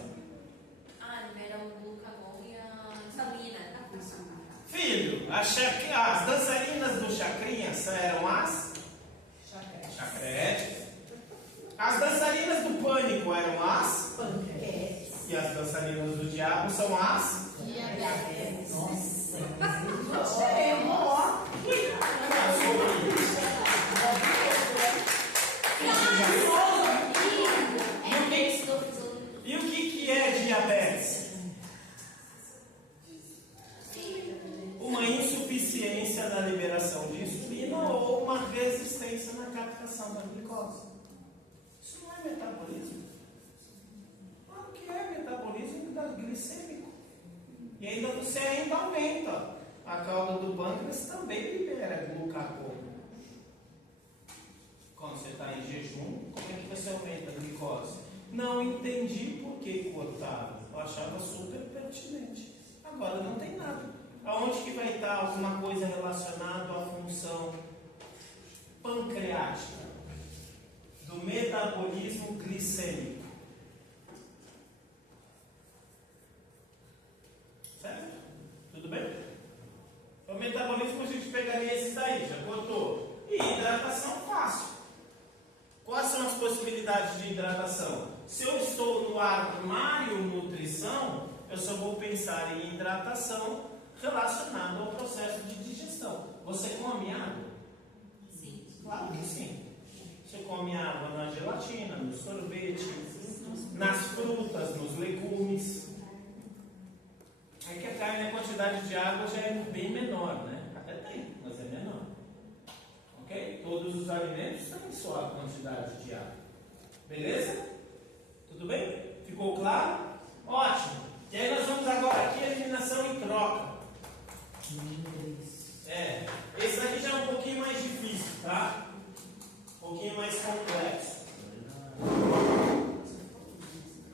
Libera o glucagon e a insulina. Filho, as dançarinas do chacrinha eram as? Chacretes. As dançarinas do pânico eram as? Panqueques. E as dançarinas do diabo são as? E o que é diabetes? Uma insuficiência na liberação de insulina ou uma resistência na captação da glicose. Isso não é metabolismo? Claro que é metabolismo glicêmico. E ainda você aumenta. A cauda do pâncreas também libera glucagon. Quando você está em jejum, como é que você aumenta a glicose? Não entendi por que cortaram. Eu achava super pertinente. Agora não tem nada. Aonde que vai estar alguma coisa relacionada à função pancreática do metabolismo glicêmico? Certo? Tudo bem? O metabolismo a gente pegaria esse daí, já cortou. E hidratação fácil. Quais são as possibilidades de hidratação? Se eu estou no armário nutrição, eu só vou pensar em hidratação relacionado ao processo de digestão. Você come água? Sim. Claro que sim. Você come água na gelatina, no sorvete, nas frutas, nos legumes. É que a carne, a quantidade de água já é bem menor, né? Até tem, mas é menor. Ok? Todos os alimentos têm sua quantidade de água. Beleza? Tudo bem? Ficou claro? Ótimo. E aí nós vamos agora aqui a eliminação e troca. Esse daqui já é um pouquinho mais difícil, tá? Um pouquinho mais complexo.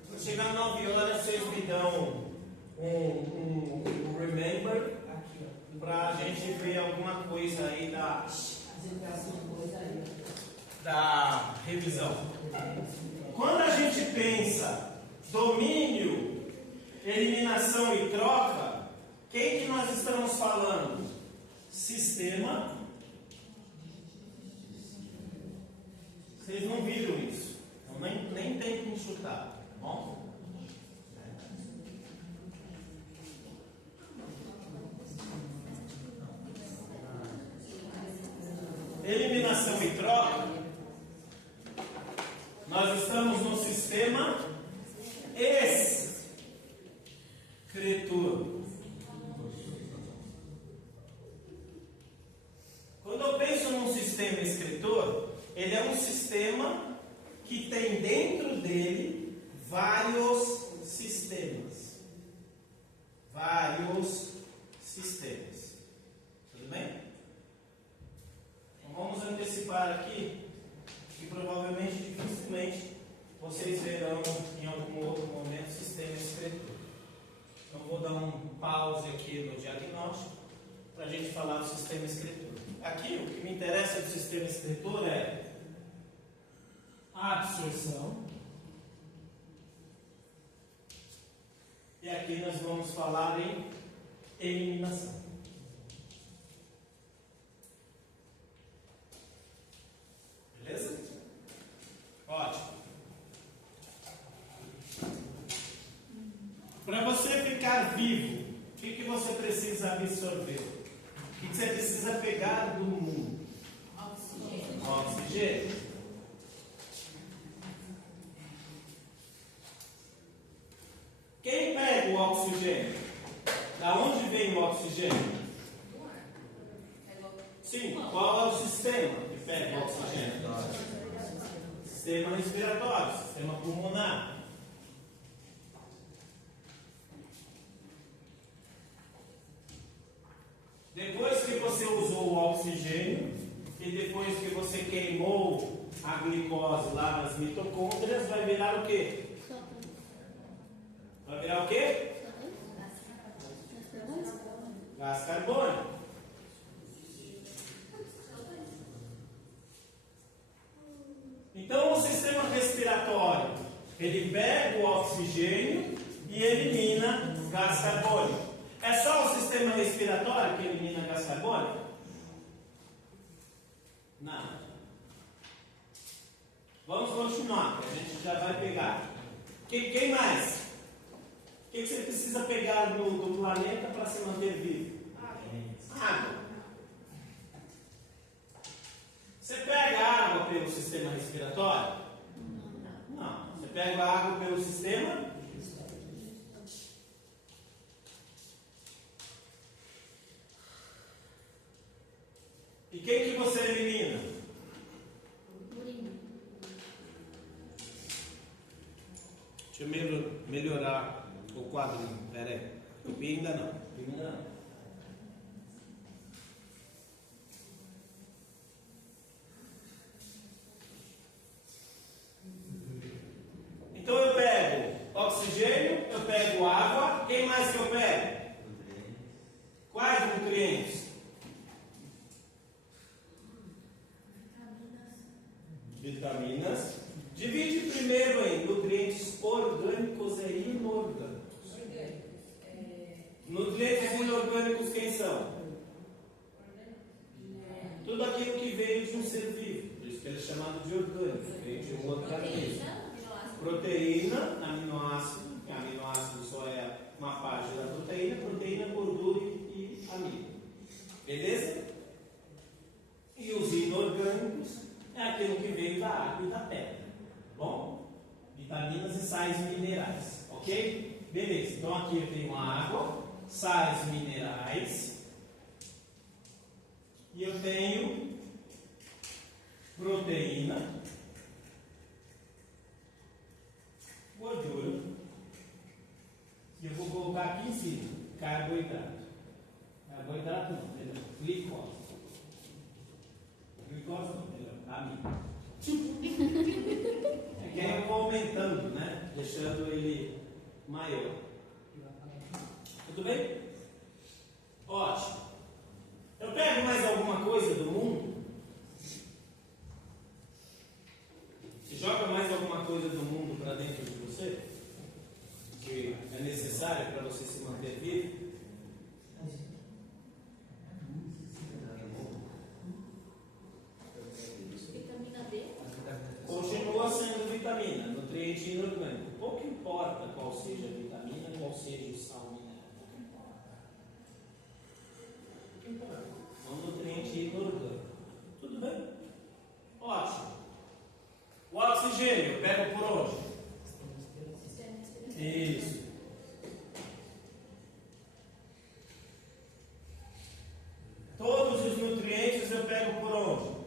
Quando chegar 9 horas, vocês me dão um remember para a gente ver alguma coisa aí da revisão. Quando a gente pensa domínio, eliminação e troca, quem que nós estamos falando? Sistema. Vocês não viram isso, então nem tem que enxutar, tá bom? Eliminação e troca, nós estamos no sistema escritor. Quando eu penso num sistema escritor, ele é um sistema que tem dentro dele vários sistemas. Vários sistemas. Tudo bem? Então vamos antecipar aqui que provavelmente, dificilmente, vocês verão em algum outro momento sistema escritor. Então vou dar um pause aqui no diagnóstico para a gente falar do sistema escritor. Aqui o que me interessa do sistema escritor é a absorção. E aqui nós vamos falar em eliminação. Beleza? Ótimo. Para você ficar vivo, o que você precisa absorver? O que você precisa pegar do mundo? Oxigênio. Oxigênio. Quem pega o oxigênio? Da onde vem o oxigênio? Sim, qual é o sistema que pega o oxigênio? Sistema respiratório, sistema pulmonar. Depois que você usou o oxigênio e depois que você queimou a glicose lá nas mitocôndrias, vai virar o quê? Vai virar o quê? Gás carbônico. Então o sistema respiratório, ele pega o oxigênio e elimina gás carbônico. É só o sistema respiratório que elimina gás carbônico? Não. Vamos continuar, que a gente já vai pegar. Quem mais? O que você precisa pegar do planeta para se manter vivo? Água. Você pega água pelo sistema respiratório? Não. Você pega a água pelo sistema? E quem que você elimina? Deixa eu melhorar o quadrinho. Pera aí. Tupi ainda não. Então eu pego oxigênio, eu pego água. Quem mais que eu pego? Quais nutrientes? Vitaminas. Divide primeiro em nutrientes orgânicos e inorgânicos. Nutrientes inorgânicos quem são? Tudo aquilo que veio de um ser vivo. Por isso que ele é chamado de orgânico. Veio de um outro organismo. Proteína, aminoácido. Que aminoácido só é uma parte da proteína. Proteína, gordura e amido. Beleza? E os inorgânicos é aquilo que veio da água e da pedra. Bom? Vitaminas e sais minerais. Ok? Beleza. Então aqui eu tenho água, sais minerais. E eu tenho proteína, gordura, e eu vou colocar aqui em cima, carboidrato. Carboidrato não, melhor, glicose. Glicose não, melhor, amigo. É que aí eu vou aumentando, né? Deixando ele maior. Tudo bem? Ótimo. Eu pego mais alguma coisa do mundo? Você joga mais alguma coisa do mundo para dentro de você? Que é necessária para você se manter vivo? Vitamina D. Continua sendo vitamina, nutriente inorgânico. Pouco importa qual seja a vitamina, qual seja o sal mineral. Pouco importa. É um nutriente inorgânico. Tudo bem? Ótimo. O oxigênio, eu pego por onde? Sistema respiratório. Isso. Todos os nutrientes eu pego por onde?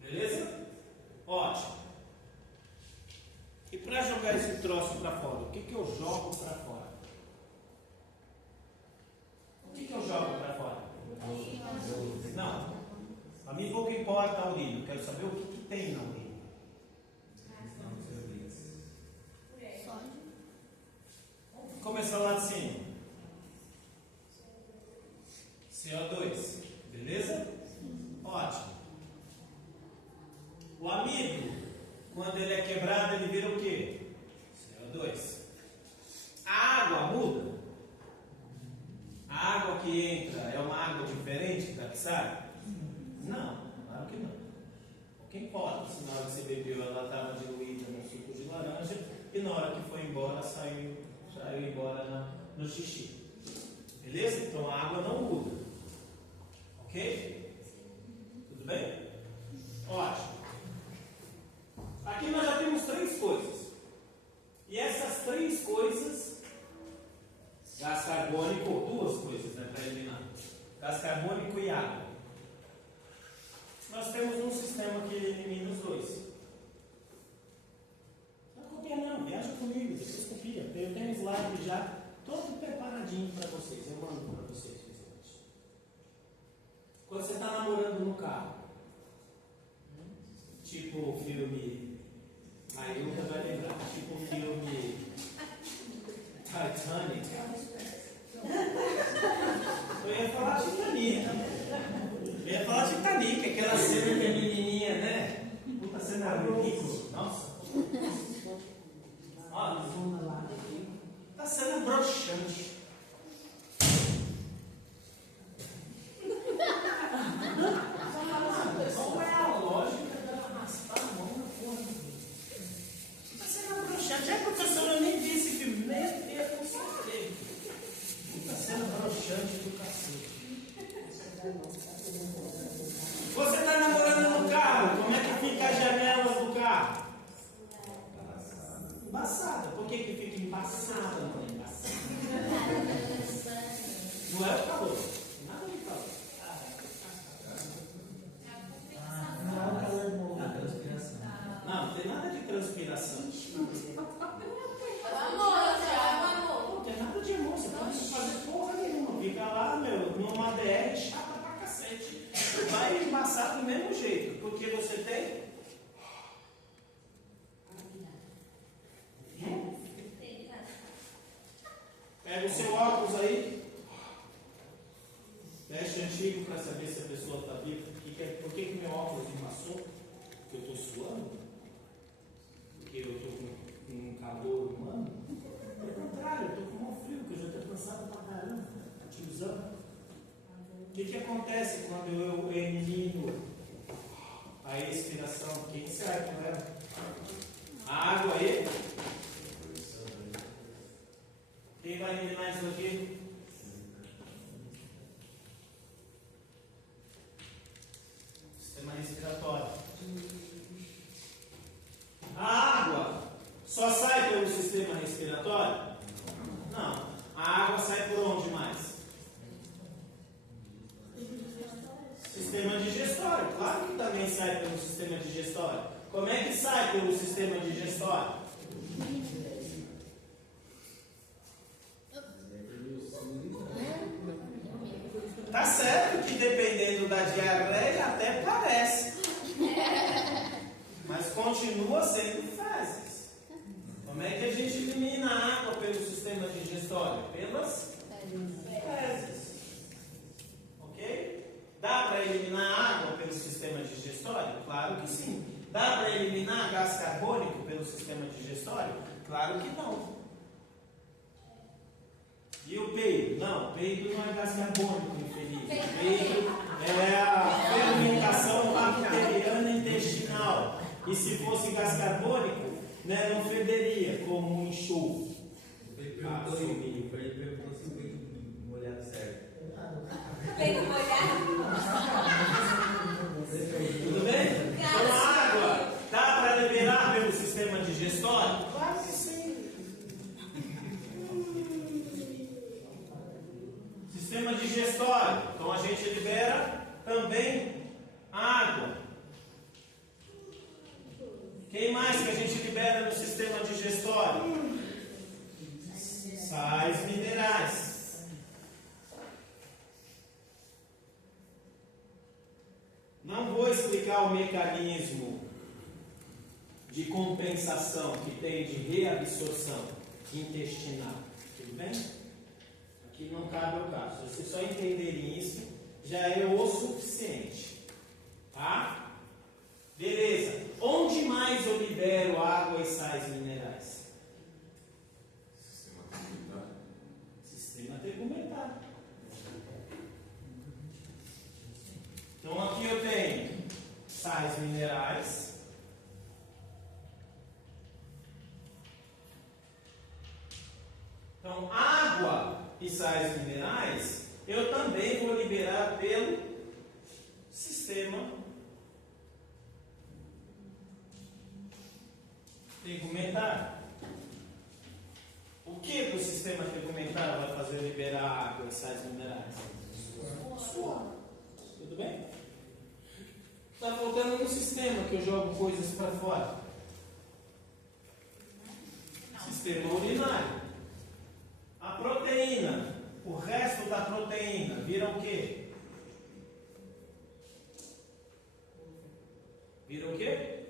Beleza? Ótimo. E para jogar esse troço para fora, o que eu jogo para fora? O que eu jogo para fora? Não. A mim pouco importa a urina. Eu quero saber o que tem na urina. Começar lá de cima. CO2. Beleza? Ótimo. O amido, quando ele é quebrado, ele vira o quê? CO2. A água muda? A água que entra é uma água diferente da que sai? Não, claro que não. O que importa se na hora que você bebeu ela estava diluída no suco de laranja e na hora que foi embora saiu embora no xixi. Beleza? Então a água não muda. Ok? Tudo bem? Ótimo. Aqui nós já temos 3 coisas. E essas 3 coisas, gás carbônico, ou 2 coisas, né, para eliminar. Gás carbônico e água. Nós temos um sistema que elimina os 2. Não copia não, viaja comigo, vocês copiam. Eu tenho um slide já todo preparadinho para vocês. Eu mando para vocês o slide. Quando você está namorando no carro, tipo o filme, a Ilka vai lembrar, tipo o filme Titanic. Eu ia falar Titanic. Aquela cena que a menininha, né? Puta cena ridícula. Nossa. Olha, tá cena broxante. Qual é a lógica dela raspar a mão na porra do dedo? Tá cena broxante. É, professor, eu nem vi esse filme. Meu Deus, com certeza. Puta cena broxante do cacete. Você está namorando no carro, como é que fica as janelas do carro? Embaçada. Por que fica embaçada, mãe? Embaçada. Não é o calor. Nada de calor. Não tem nada de transpiração. Não tem nada de amor. Você não precisa fazer porra nenhuma. Fica lá, numa DR chata pra cacete. Vai embaçar do mesmo jeito, porque você tem. Pega o seu óculos aí. Teste antigo para saber se a pessoa está viva. Por que meu óculos embaçou? Porque eu estou suando? Porque eu estou com um calor humano? Pelo contrário, eu estou com um frio, porque eu já estou cansado pra caramba. Te usando. O que acontece quando eu elimino a expiração? Quem sai com ela? A água aí. Quem vai eliminar isso aqui? Sistema respiratório. A água só sai pelo sistema respiratório? Não. A água sai por onde mais? também sai pelo sistema digestório. Como é que sai pelo sistema digestório? Tá certo que dependendo da diarreia até parece, mas continua sendo fezes. Como é que a gente elimina a água pelo sistema digestório? Pelas fezes. Ok? Dá para eliminar água pelo sistema digestório? Claro que sim. Dá para eliminar gás carbônico pelo sistema digestório? Claro que não. E o peido? Não, peido não é gás carbônico, infeliz. Peido é a fermentação bacteriana intestinal. E se fosse gás carbônico, né, não federia como um enxofre. Ele perguntou em mim, ele perguntou se o peito molhado serve. Peito molhado. Tudo bem? Então a água dá para liberar pelo sistema digestório? Claro que sim. Sistema digestório. Então a gente libera também água. Quem mais que a gente libera no sistema digestório? Sais minerais. Não vou explicar o mecanismo de compensação que tem de reabsorção intestinal. Tudo bem? Aqui não cabe ao caso. Se vocês só entenderem isso, já é o suficiente. Tá? Beleza. Onde mais eu libero água e sais minerais? Sistema tegumentar. Então aqui eu tenho sais minerais. Então água e sais minerais eu também vou liberar pelo sistema tegumentar. O que o sistema tegumentar vai fazer liberar água e sais minerais? Suor. Tudo bem? Está voltando no sistema que eu jogo coisas para fora. Sistema urinário. A proteína, o resto da proteína, vira o quê? Vira o quê?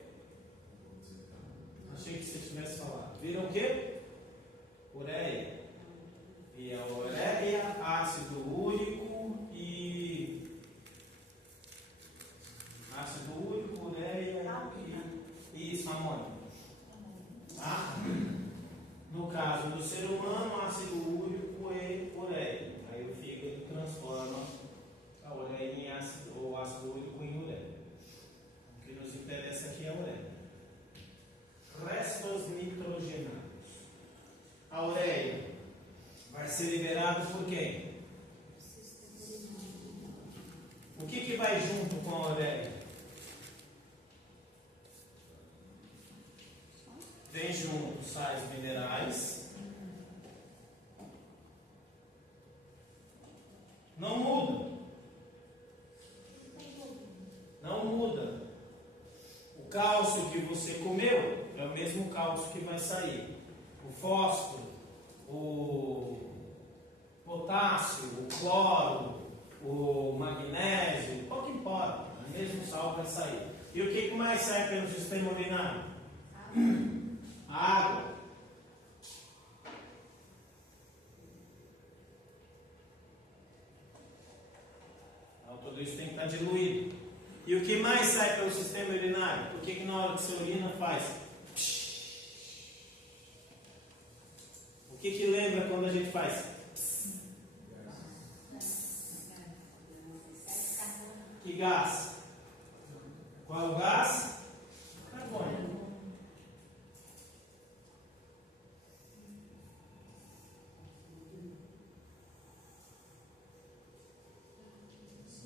Achei que você tivesse falado. Vira o quê? Ureia. E a ureia, ácido úrico e... ácido úrico, ureia e isso, amônio. Tá? No caso do ser humano, ácido úrico e ureia. Aí o fígado transforma a ureia em ácido, ou ácido úrico em ureia. O que nos interessa aqui é a ureia. Restos nitrogenados. A ureia vai ser liberado por quem? O que vai junto com a ureia? Vem junto sais minerais. Não muda. Não muda. O cálcio que você comeu é o mesmo cálcio que vai sair. O fósforo, o potássio, o cloro, o magnésio, pouco importa, o mesmo sal vai sair. E o que mais sai pelo sistema urinário? A água. Então tudo isso tem que estar diluído. E o que mais sai pelo sistema urinário? Por que na hora que você urina faz? O que lembra quando a gente faz? Que gás? Qual é o gás? Carbono.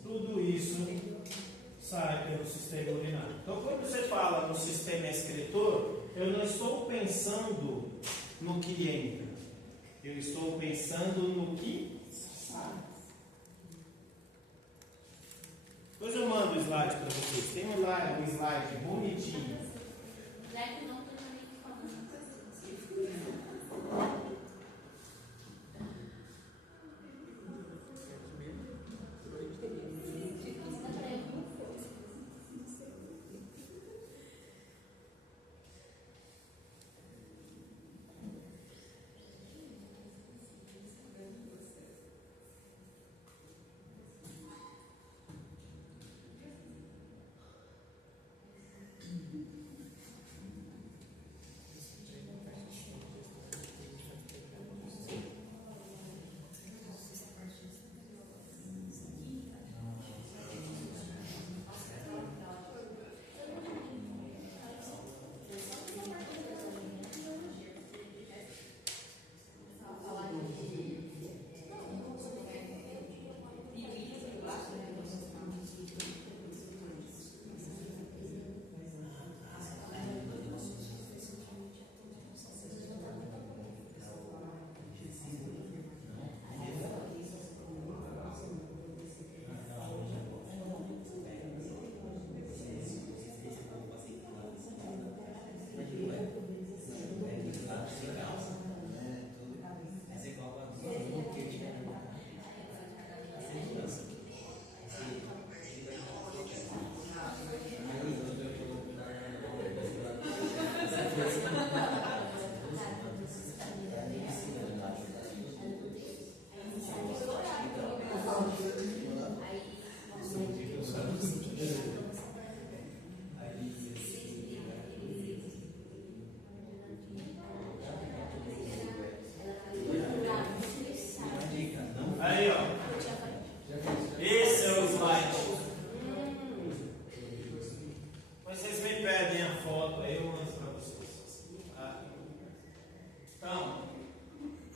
Tudo isso sai pelo sistema urinário. Então, quando você fala no sistema excretor, eu não estou pensando no que entra. Eu estou pensando no que sai. Depois eu mando o slide para vocês. Tem um slide bonitinho. Já que não tem nem que falar. Aí, ó. Esse é o slide. Vocês me pedem a foto aí, eu mando para vocês. Tá? Então,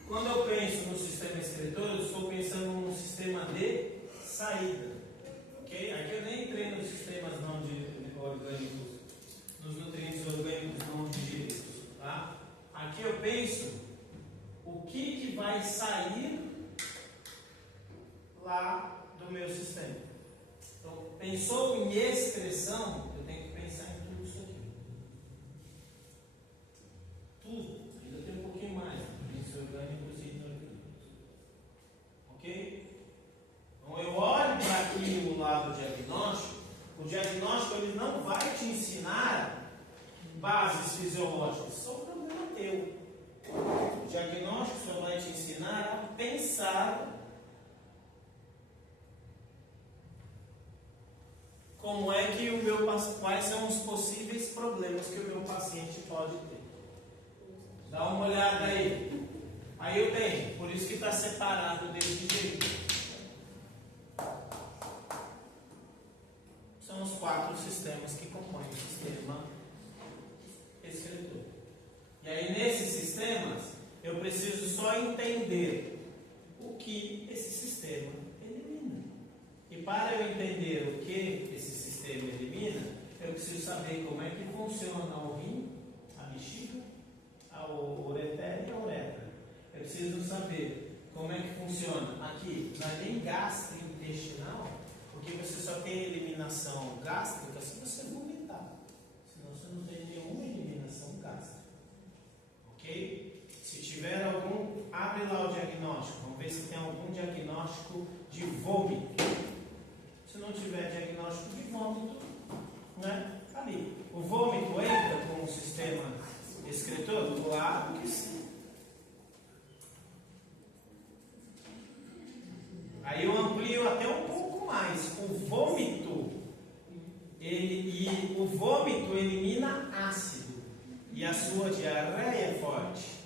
quando eu penso no sistema escritor, eu estou pensando num sistema de saída. Ok? Aqui eu nem entrei nos sistemas não orgânicos, nos nutrientes orgânicos não digeridos. Tá? Aqui eu penso o que vai sair lá do meu sistema. Então, pensou em excreção, eu tenho que pensar em tudo isso aqui. Tudo. Ainda tem um pouquinho mais. Nutrientes orgânicos e inorgânicos. Ok? Então, eu olho para aqui o lado diagnóstico. O diagnóstico ele não vai te ensinar bases fisiológicas. Isso é um problema teu. O diagnóstico só vai te ensinar a pensar como é que quais são os possíveis problemas que o meu paciente pode ter. Dá uma olhada aí. Aí eu tenho, por isso que está separado desse jeito. São os 4 sistemas que compõem o sistema escritor. E aí nesses sistemas eu preciso só entender o que esse sistema elimina. E para eu entender o que esse sistema elimina, eu preciso saber como é que funciona o rim, a bexiga, o ureter e a uretra. Eu preciso saber como é que funciona aqui na linha gastrointestinal, porque você só tem eliminação gástrica se você vomitar. Senão você não tem nenhuma eliminação gástrica. Ok? Se tiver algum, abre lá o diagnóstico. Vamos ver se tem algum diagnóstico de vômito. Se não tiver diagnóstico de vômito, né? Ali. O vômito entra como sistema excretor? Claro que sim. Aí eu amplio até um pouco mais. O vômito elimina ácido e a sua diarreia é forte.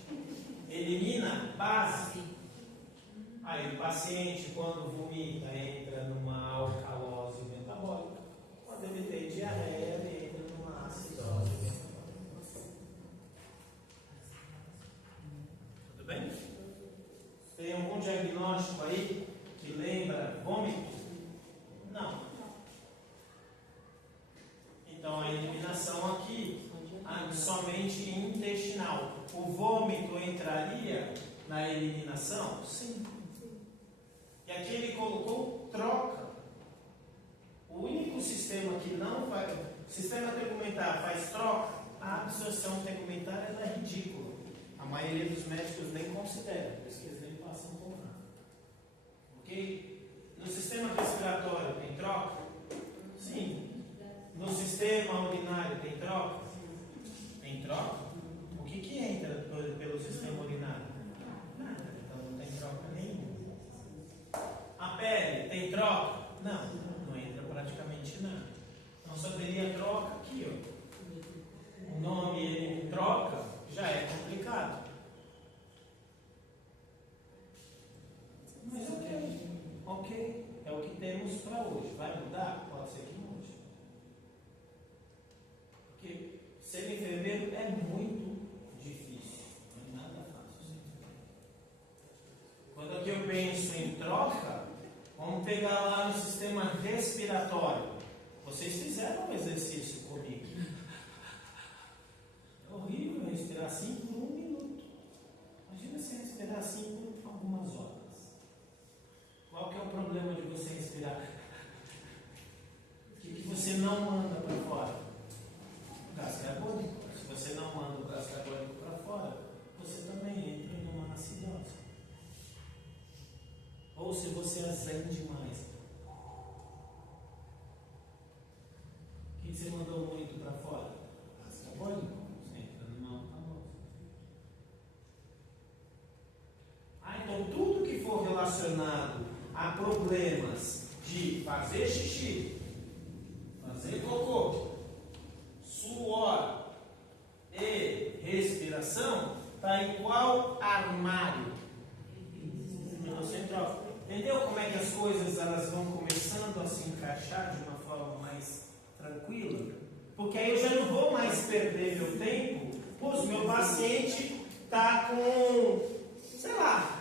Elimina base. Aí o paciente, quando vomita, entra numa alcalose metabólica. Quando ele tem diarreia, ele entra numa acidose metabólica. Tudo bem? Tem algum diagnóstico aí que lembra vômito? Não. Então a eliminação aqui somente intestinal. O vômito entraria na eliminação? Sim. E aqui ele colocou troca. O único sistema sistema que não faz, o sistema tegumentar faz troca, a absorção tegumentar ela é ridícula. A maioria dos médicos nem considera, por isso que eles nem passam por nada. Ok? No sistema respiratório tem troca? Sim. No sistema urinário tem troca? Tem troca? O que entra pelo sistema urinário? Nada. Então não tem troca nenhuma. A pele tem troca? Não, não entra praticamente nada. Então só teria troca aqui, ó. O nome troca já é complicado. Mas ok, é o que temos para hoje. Vai mudar? Pode ser que mude. Porque ser enfermeiro é muito difícil, não é nada fácil. Quando aqui eu penso em troca, vamos pegar lá no sistema respiratório. Vocês fizeram um exercício comigo. É horrível respirar assim por 1 minuto. Imagina você respirar assim por algumas horas. Qual que é o problema de você respirar? O que você não manda para fora? Gás carbônico. Se você não manda o gás carbônico para fora, você também entra numa acidose. Ou se você azende demais. O que você mandou muito para fora? Gás carbônico. Você entra numa alcalose. Então tudo que for relacionado a problemas de fazer xixi, fazer cocô, suor e respiração, está em qual armário? No central. Entendeu como é que as coisas elas vão começando a se encaixar de uma forma mais tranquila? Porque aí eu já não vou mais perder meu tempo, pois meu paciente está com, sei lá,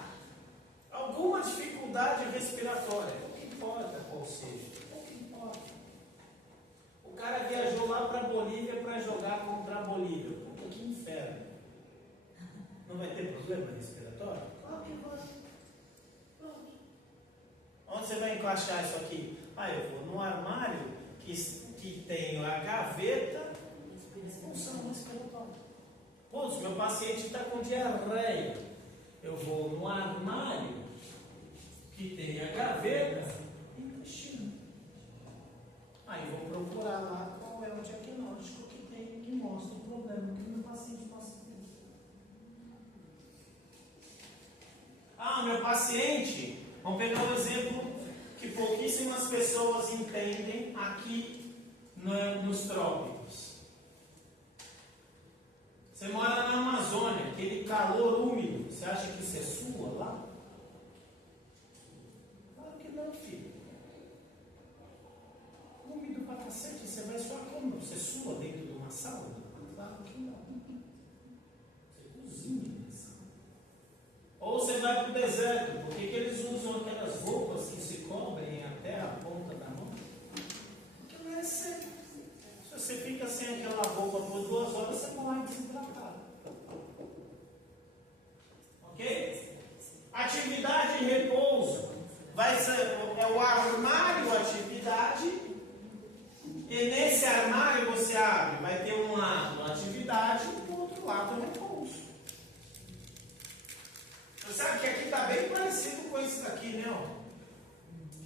alguma dificuldade respiratória, o que importa qual seja, o que importa. O cara viajou lá para a Bolívia para jogar contra a Bolívia. Puta, que inferno. Não vai ter problema respiratório? Claro que vai. Onde você vai encaixar isso aqui? Eu vou no armário que tem a gaveta de função respiratória. Pô, se meu paciente está com diarreia, eu vou no armário que tem a gaveta intestino. Aí eu vou procurar lá qual é o diagnóstico que mostra o problema que o meu paciente possa ter. Meu paciente, vamos pegar um exemplo que pouquíssimas pessoas entendem aqui nos trópicos. Você mora na Amazônia, aquele calor úmido, você acha que isso é sua lá? Claro que não, filho. Úmido pra cacete, você vai suar como? Você sua dentro de uma sauna? Claro que não. Você cozinha na sauna. Ou você vai para o deserto, por que eles usam aquelas roupas que se cobrem até a ponta da mão? Porque não é seco. Se você fica sem aquela roupa por 2 horas, você morre desidratado. Ok? Atividade e repouso. Vai ser, é o armário atividade. E nesse armário você abre. Vai ter um lado atividade e do outro lado repouso. Você sabe que aqui está bem parecido com isso daqui, né?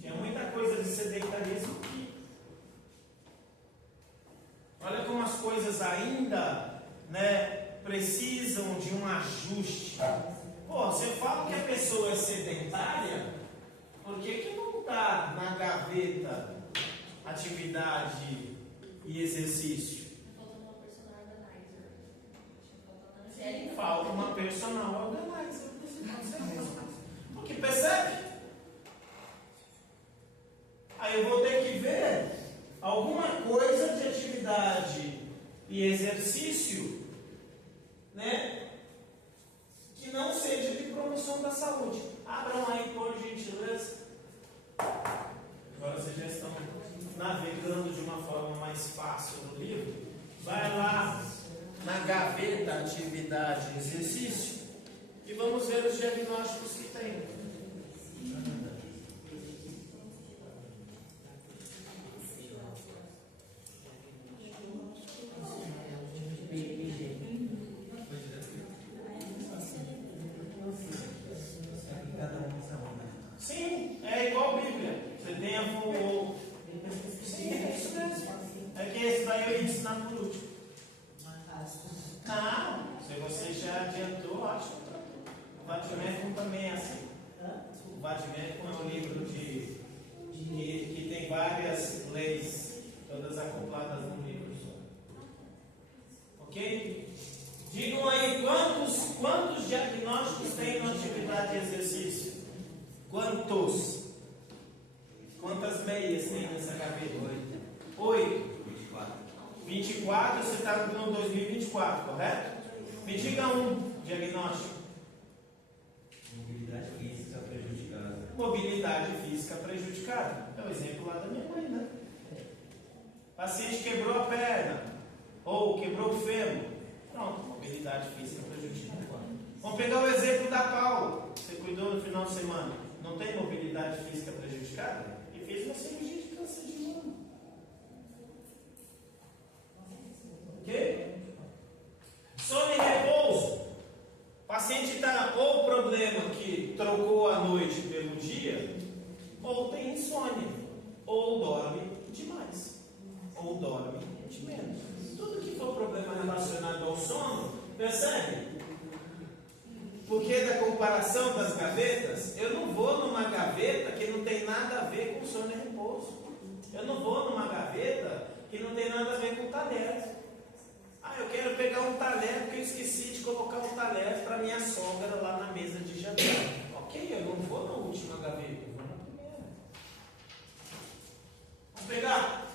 Tinha muita coisa de sedentarismo aqui. Olha como as coisas ainda, precisam de um ajuste. Pô, você fala que a pessoa é sedentária, por que não está na gaveta atividade e exercício? Falta uma personal organizer. Porque percebe? Aí eu vou ter que ver alguma coisa de atividade e exercício, que não seja de promoção da saúde. Abram aí, por gentileza. Agora vocês já estão navegando de uma forma mais fácil no livro. Vai lá na gaveta atividade e exercício e vamos ver os diagnósticos que tem. esse daí eu ia ensinar por último. Não, se você já adiantou, acho que o Vademecum também é assim. O Vademecum é um livro que tem várias leis, todas acopladas num livro só. Ok? Digam aí quantos diagnósticos tem na atividade de exercício? Quantos? Quantas meias tem nessa gaveta? 8. 24, você está no 2024, correto? Me diga um diagnóstico. Mobilidade física prejudicada. Mobilidade física prejudicada. É o exemplo lá da minha mãe, né? O paciente quebrou a perna ou quebrou o fêmur. Pronto, mobilidade física prejudicada. Vamos pegar o exemplo da Paula. Você cuidou no final de semana. Não tem mobilidade física prejudicada? E fez uma cirurgia de câncer de mama. Ok? Sono e repouso. O paciente está ou problema que trocou a noite pelo dia, ou tem insônia, ou dorme demais, ou dorme de menos. Tudo que for problema relacionado ao sono, percebe? Porque da comparação das gavetas, eu não vou numa gaveta que não tem nada a ver com sono e repouso. Eu não vou numa gaveta que não tem nada a ver com talher. Ah, eu quero pegar um talher porque eu esqueci de colocar um talher para minha sogra lá na mesa de jantar. Ok, eu não vou na última gaveta, eu vou na primeira. Vamos pegar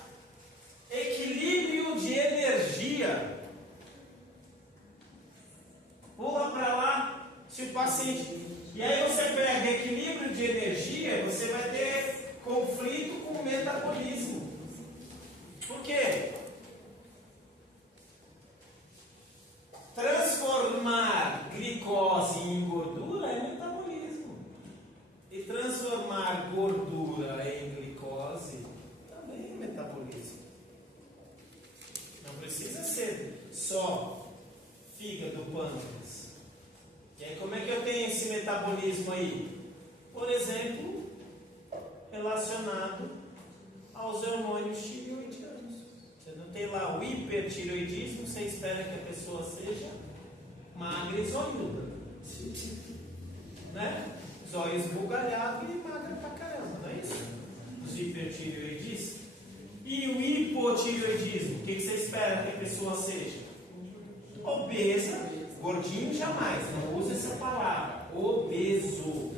equilíbrio de energia. Pula para lá, se o paciente... E aí você pega equilíbrio de energia, você vai ter conflito com o metabolismo. Por quê? Transformar glicose em gordura é metabolismo. E transformar gordura em glicose também é metabolismo. Não precisa ser só fígado, pâncreas. E aí como é que eu tenho esse metabolismo aí? Por exemplo, relacionado aos hormônios tireoidianos. Você não tem lá o hipertireoidismo, você espera que a pessoa seja magra e zoiuda. Né? Zóio esbugalhado e magra pra caramba, não é isso? Os hipertireoidistas. E o hipotireoidismo, o que você espera que a pessoa seja? Obesa, gordinho jamais, não usa essa palavra. Obeso.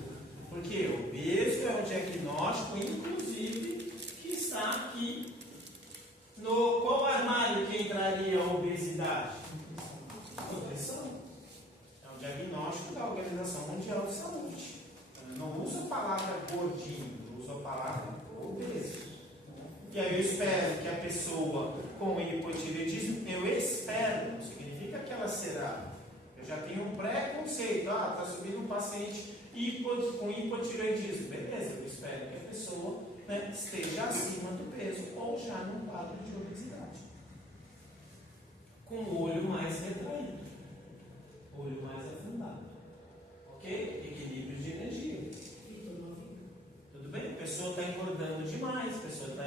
Porque obeso é um diagnóstico, inclusive, que está aqui. No qual armário que entraria a obesidade? Nutrição. É um diagnóstico da Organização Mundial de Saúde. Eu não uso a palavra gordinho, eu uso a palavra obeso. E aí eu espero que a pessoa com hipotireoidismo, eu espero, não significa que ela será. Eu já tenho um preconceito, está subindo um paciente com hipotireoidismo. Beleza, eu espero que a pessoa esteja acima do peso ou já num quadro de obesidade. Com o olho mais retraído, olho mais afundado. Ok? Equilíbrio de energia. Tudo bem? A pessoa está engordando demais, a pessoa está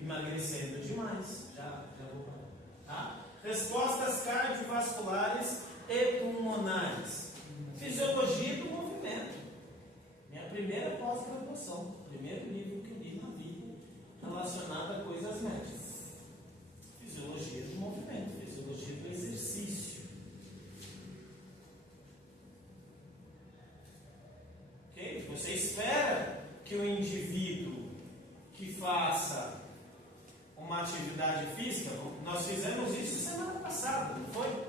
emagrecendo demais. Já vou falar. Tá? Respostas cardiovasculares e pulmonares. Fisiologia do movimento. Minha primeira pós-graduação, primeiro livro que eu li na vida relacionado a coisas médicas. Fisiologia do movimento, fisiologia do exercício. Ok? Você espera que o indivíduo que faça uma atividade física, nós fizemos isso semana passada, não foi?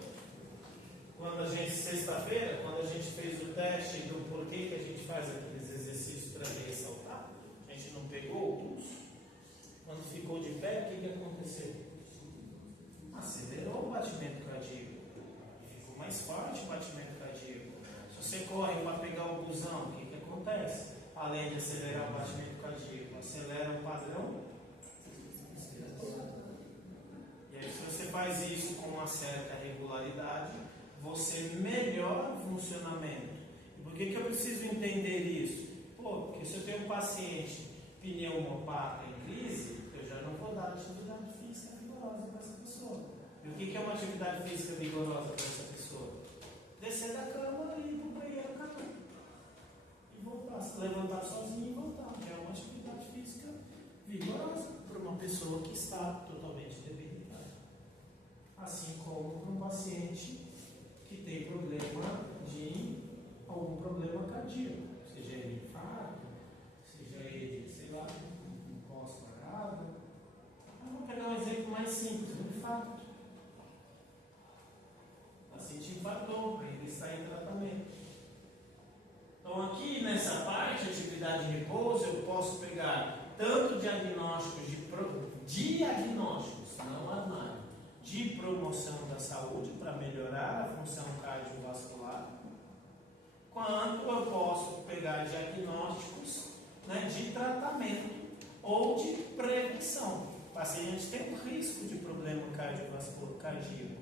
Quando a gente, sexta-feira, quando a gente fez o teste do porquê que a gente faz aqueles exercícios para ressaltar, a gente não pegou o pulso. Quando ficou de pé, o que aconteceu? Acelerou o batimento cardíaco. Ficou mais forte o batimento cardíaco. Se você corre para pegar o busão, o que acontece? Além de acelerar o batimento cardíaco, acelera o padrão. E aí, se você faz isso com uma certa regularidade, você melhora o funcionamento. E por que eu preciso entender isso? Porque se eu tenho um paciente pneumopata em crise, eu já não vou dar atividade física vigorosa para essa pessoa. E o que é uma atividade física vigorosa para essa pessoa? Descer da cama e ir para o banheiro caminhar. E voltar, se levantar sozinho e voltar. É uma atividade física vigorosa para uma pessoa que está totalmente debilitada. Assim como para um paciente que tem algum problema cardíaco, seja ele infarto, seja ele, sei lá, um pós-parado. Vamos pegar um exemplo mais simples, um infarto. O paciente infartou, ele está em tratamento. Então aqui nessa parte, atividade de repouso, eu posso pegar tanto diagnósticos diagnósticos, não análises, de promoção da saúde para melhorar a função cardiovascular, quanto eu posso pegar diagnósticos, né, de tratamento ou de prevenção. O paciente tem um risco de problema cardiovascular cardíaco.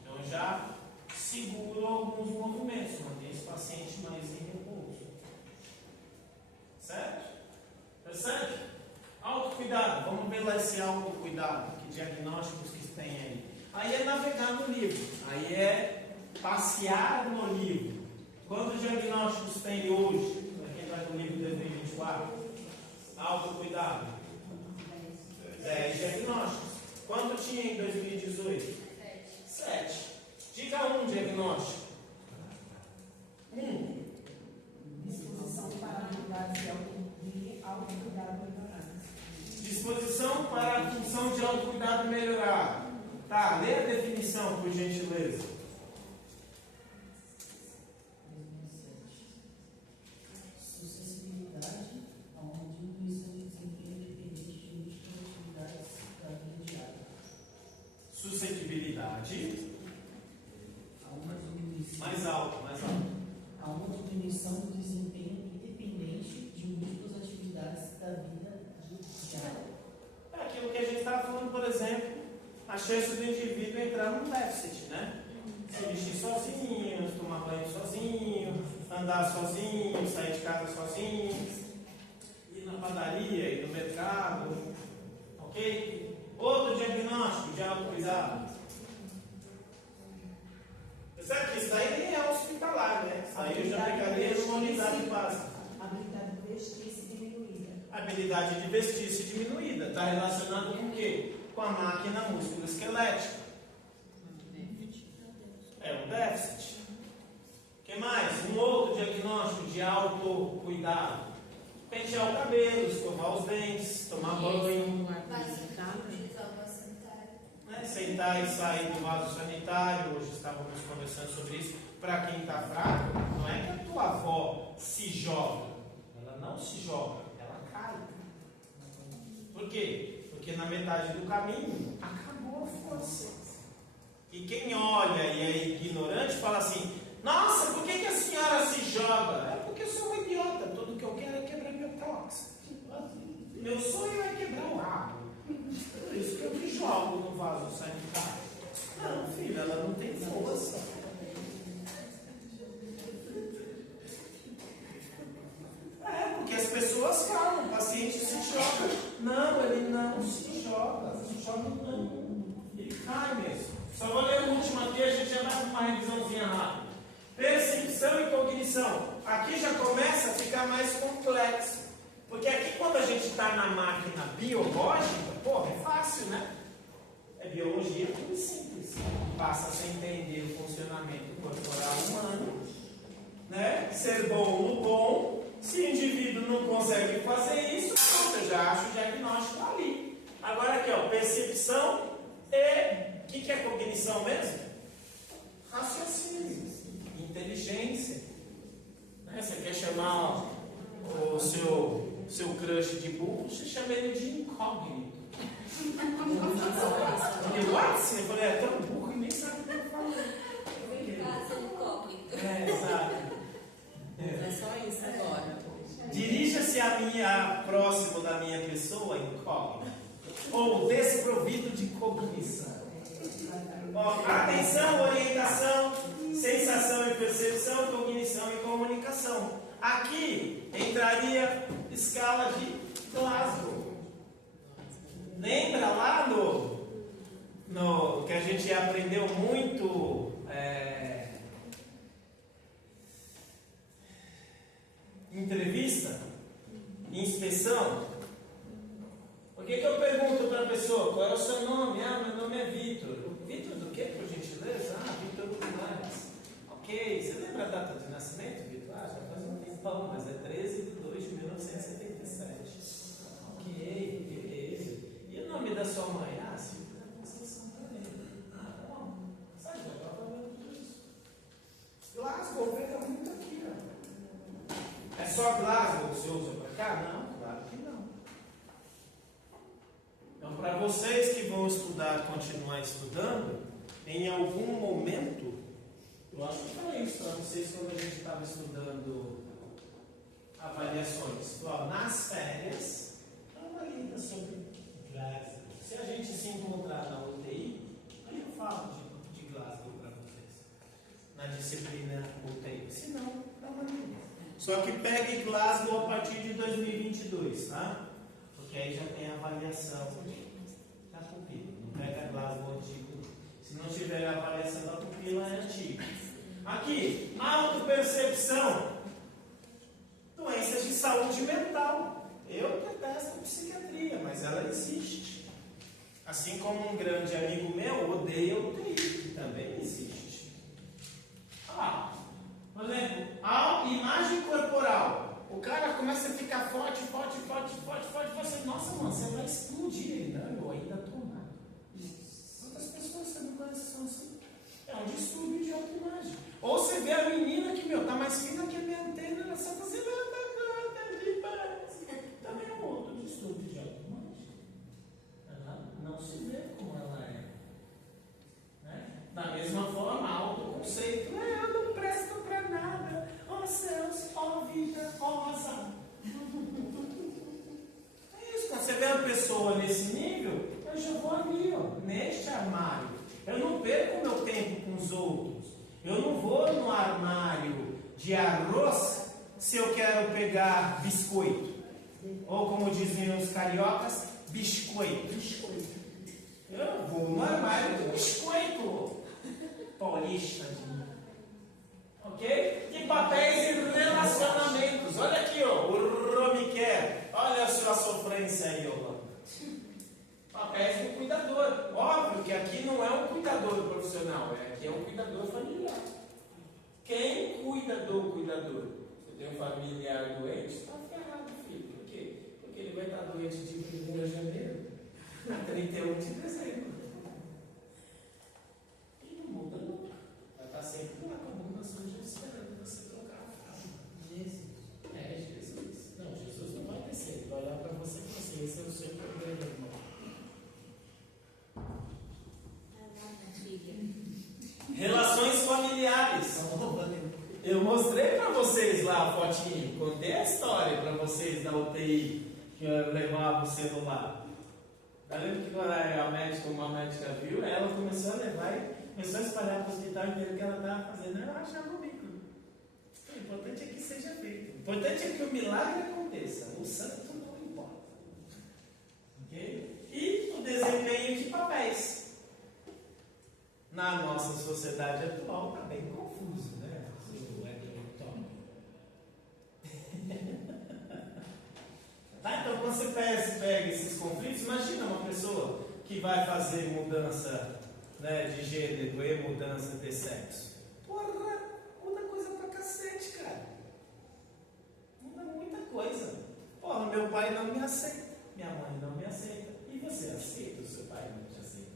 Então eu já seguro alguns movimentos, manter esse paciente mais em repouso. Certo? Percebe? Autocuidado, vamos ver lá esse autocuidado, que diagnósticos que tem aí. Aí é navegar no livro, aí é passear no livro. Quantos diagnósticos tem hoje, para quem vai no livro de 2024? Autocuidado. 10 diagnósticos. Quanto tinha em 2018? 7. Diga um diagnóstico. Disposição para atividades de autocuidado melhorado. Disposição para a função de autocuidado melhorado. Tá, lê a definição, por gentileza. Suscessibilidade a uma diminuição de desempenho dependente de múltiplas atividades da vida diária. Suscetibilidade. A uma diminuição. Mais alto, mais alto. A uma diminuição do desempenho independente de múltiplas atividades da vida diária. É aquilo que a gente estava falando, por exemplo, a chance do indivíduo entrar num déficit, né? Se vestir sozinho, tomar banho sozinho, andar sozinho, sair de casa sozinho, ir na padaria, ir no mercado, ok? Outro diagnóstico de autocuidado. Percebe que isso daí nem é hospitalar, né? Isso aí eu já pegaria numa unidade básica. Habilidade de vestir-se diminuída. Habilidade de vestir-se diminuída. Está relacionado com o quê? Com a máquina musculoesquelética. É um déficit. O que mais? Um outro diagnóstico de autocuidado. Pentear o cabelo, escovar os dentes, tomar banho, Utilizar o vaso sanitário. né? Sentar e sair do vaso sanitário. Hoje estávamos conversando sobre isso. Para quem está fraco, não é que a tua avó se joga. Ela não se joga, ela cai. Por quê? Porque na metade do caminho acabou a força. E quem olha e é ignorante fala assim: nossa, por que a senhora se joga? É porque eu sou um idiota. Tudo que eu quero é quebrar meu tórax. Meu sonho é quebrar o rabo. Por isso que eu me jogo no vaso sanitário. Não, filho, ela não tem força. É, porque as pessoas falam, o paciente se joga. Não, ele não se joga. Se joga não. Ele cai mesmo. Só vou ler o último aqui, a gente já vai com uma revisãozinha rápida. Percepção e cognição. Aqui já começa a ficar mais complexo. Porque aqui quando a gente está na máquina biológica, porra, é fácil, né? É biologia muito simples. Basta entender o funcionamento corporal humano, né? Ser bom no bom. Se o indivíduo não consegue fazer isso, eu já acho o diagnóstico ali. Agora aqui, ó, percepção e... O que é cognição mesmo? Raciocínio, inteligência. Né? Você quer chamar o seu crush de burro, você chama ele de incógnito. Porque what? Eu falei, é tão burro e nem sabe o que eu falo. Caso incógnito. Exato. É só isso agora. Dirija-se próximo da minha pessoa, incógnito, ou desprovido de cognição. Ó, atenção, orientação, sensação e percepção, cognição e comunicação. Aqui entraria escala de Glasgow. Lembra lá no que a gente aprendeu muito entrevista, inspeção? Por que eu pergunto para a pessoa qual é o seu nome? Ah, meu nome é Vitor. Vitor do quê, por gentileza? Ah, Vitor Linares. Ok, você lembra a data de nascimento, Vitor? Ah, já faz um tempão, mas é 13/2/1977. Ok, beleza. E o nome da sua mãe? Ah, Silvia Conceição também. Ah, tá bom. Sabe, já estava falando disso. Glasgow pega muito aqui, ó. É só Glasgow que você usa para cá? Não, claro que não. Então, para vocês que vão estudar, continuar estudando, em algum momento, eu acho que falei isso para vocês quando a gente estava estudando avaliações. Ó, nas férias, dá uma lida sobre Glasgow. Se a gente se encontrar na UTI, aí eu falo de Glasgow para vocês, na disciplina UTI. Se não, dá uma lida. Só que pegue Glasgow a partir de 2022, tá? Porque aí já tem a avaliação da pupila. Não pega Glasgow antigo. Se não tiver a avaliação da pupila, é antigo. Aqui, autopercepção. Doenças de saúde mental. Eu detesto psiquiatria, mas ela existe. Assim como um grande amigo meu odeia o UTI, que também existe. Por exemplo, a imagem corporal. O cara começa a ficar forte. Você, nossa, mano, você vai explodir ele. Não, eu ainda estou mal. Quantas pessoas você não conhece são assim? É um distúrbio de autoimagem. Ou você vê a menina que, tá mais fina que a minha antena, ela só fazendo também é um outro distúrbio de autoimagem. Ela não se vê como ela é. Né? Da mesma forma, autoconceito. Eu não presto para nada. Ó céus, ó vida, ó azar. É isso, quando você vê uma pessoa nesse nível, eu já vou ali, neste armário. Eu não perco meu tempo com os outros. Eu não vou no armário de arroz se eu quero pegar biscoito. Ou como dizem os cariocas, biscoito. Eu vou no armário do biscoito. Paulista. Ok? E papéis e relacionamentos. Olha aqui, o Romiquer. Olha a sua sofrência aí, papéis do cuidador. Óbvio que aqui não é um cuidador profissional, aqui é um cuidador familiar. Quem cuida do cuidador? Você tem um familiar doente, está ferrado, filho. Por quê? Porque ele vai estar doente de 1º de janeiro a 31 de dezembro. E não muda nunca. Vai estar sempre lá com a bunda suja esperando você trocar a fralda. Jesus. Jesus. Não, Jesus não vai descer. Ele vai olhar para você e falar assim, esse é o seu problema, irmão. Relações familiares. Eu mostrei para vocês lá a fotinho, contei a história para vocês da UTI que eu levava o celular. Eu lembro que quando uma médica viu, ela começou a levar e começou a espalhar para o hospital inteiro que ela estava fazendo. Eu achava o micro. O importante é que seja feito. O importante é que o milagre aconteça. O santo não importa. Okay? E o desempenho de papéis. Na nossa sociedade atual está bem confuso, né? O heterotômico. Tá? Então, quando você pega esses conflitos, imagina uma pessoa que vai fazer mudança, né, de gênero e mudança de sexo. Porra, muda coisa pra cacete, cara. Muda muita coisa. Porra, meu pai não me aceita, minha mãe não me aceita. E você aceita o seu pai não te aceita?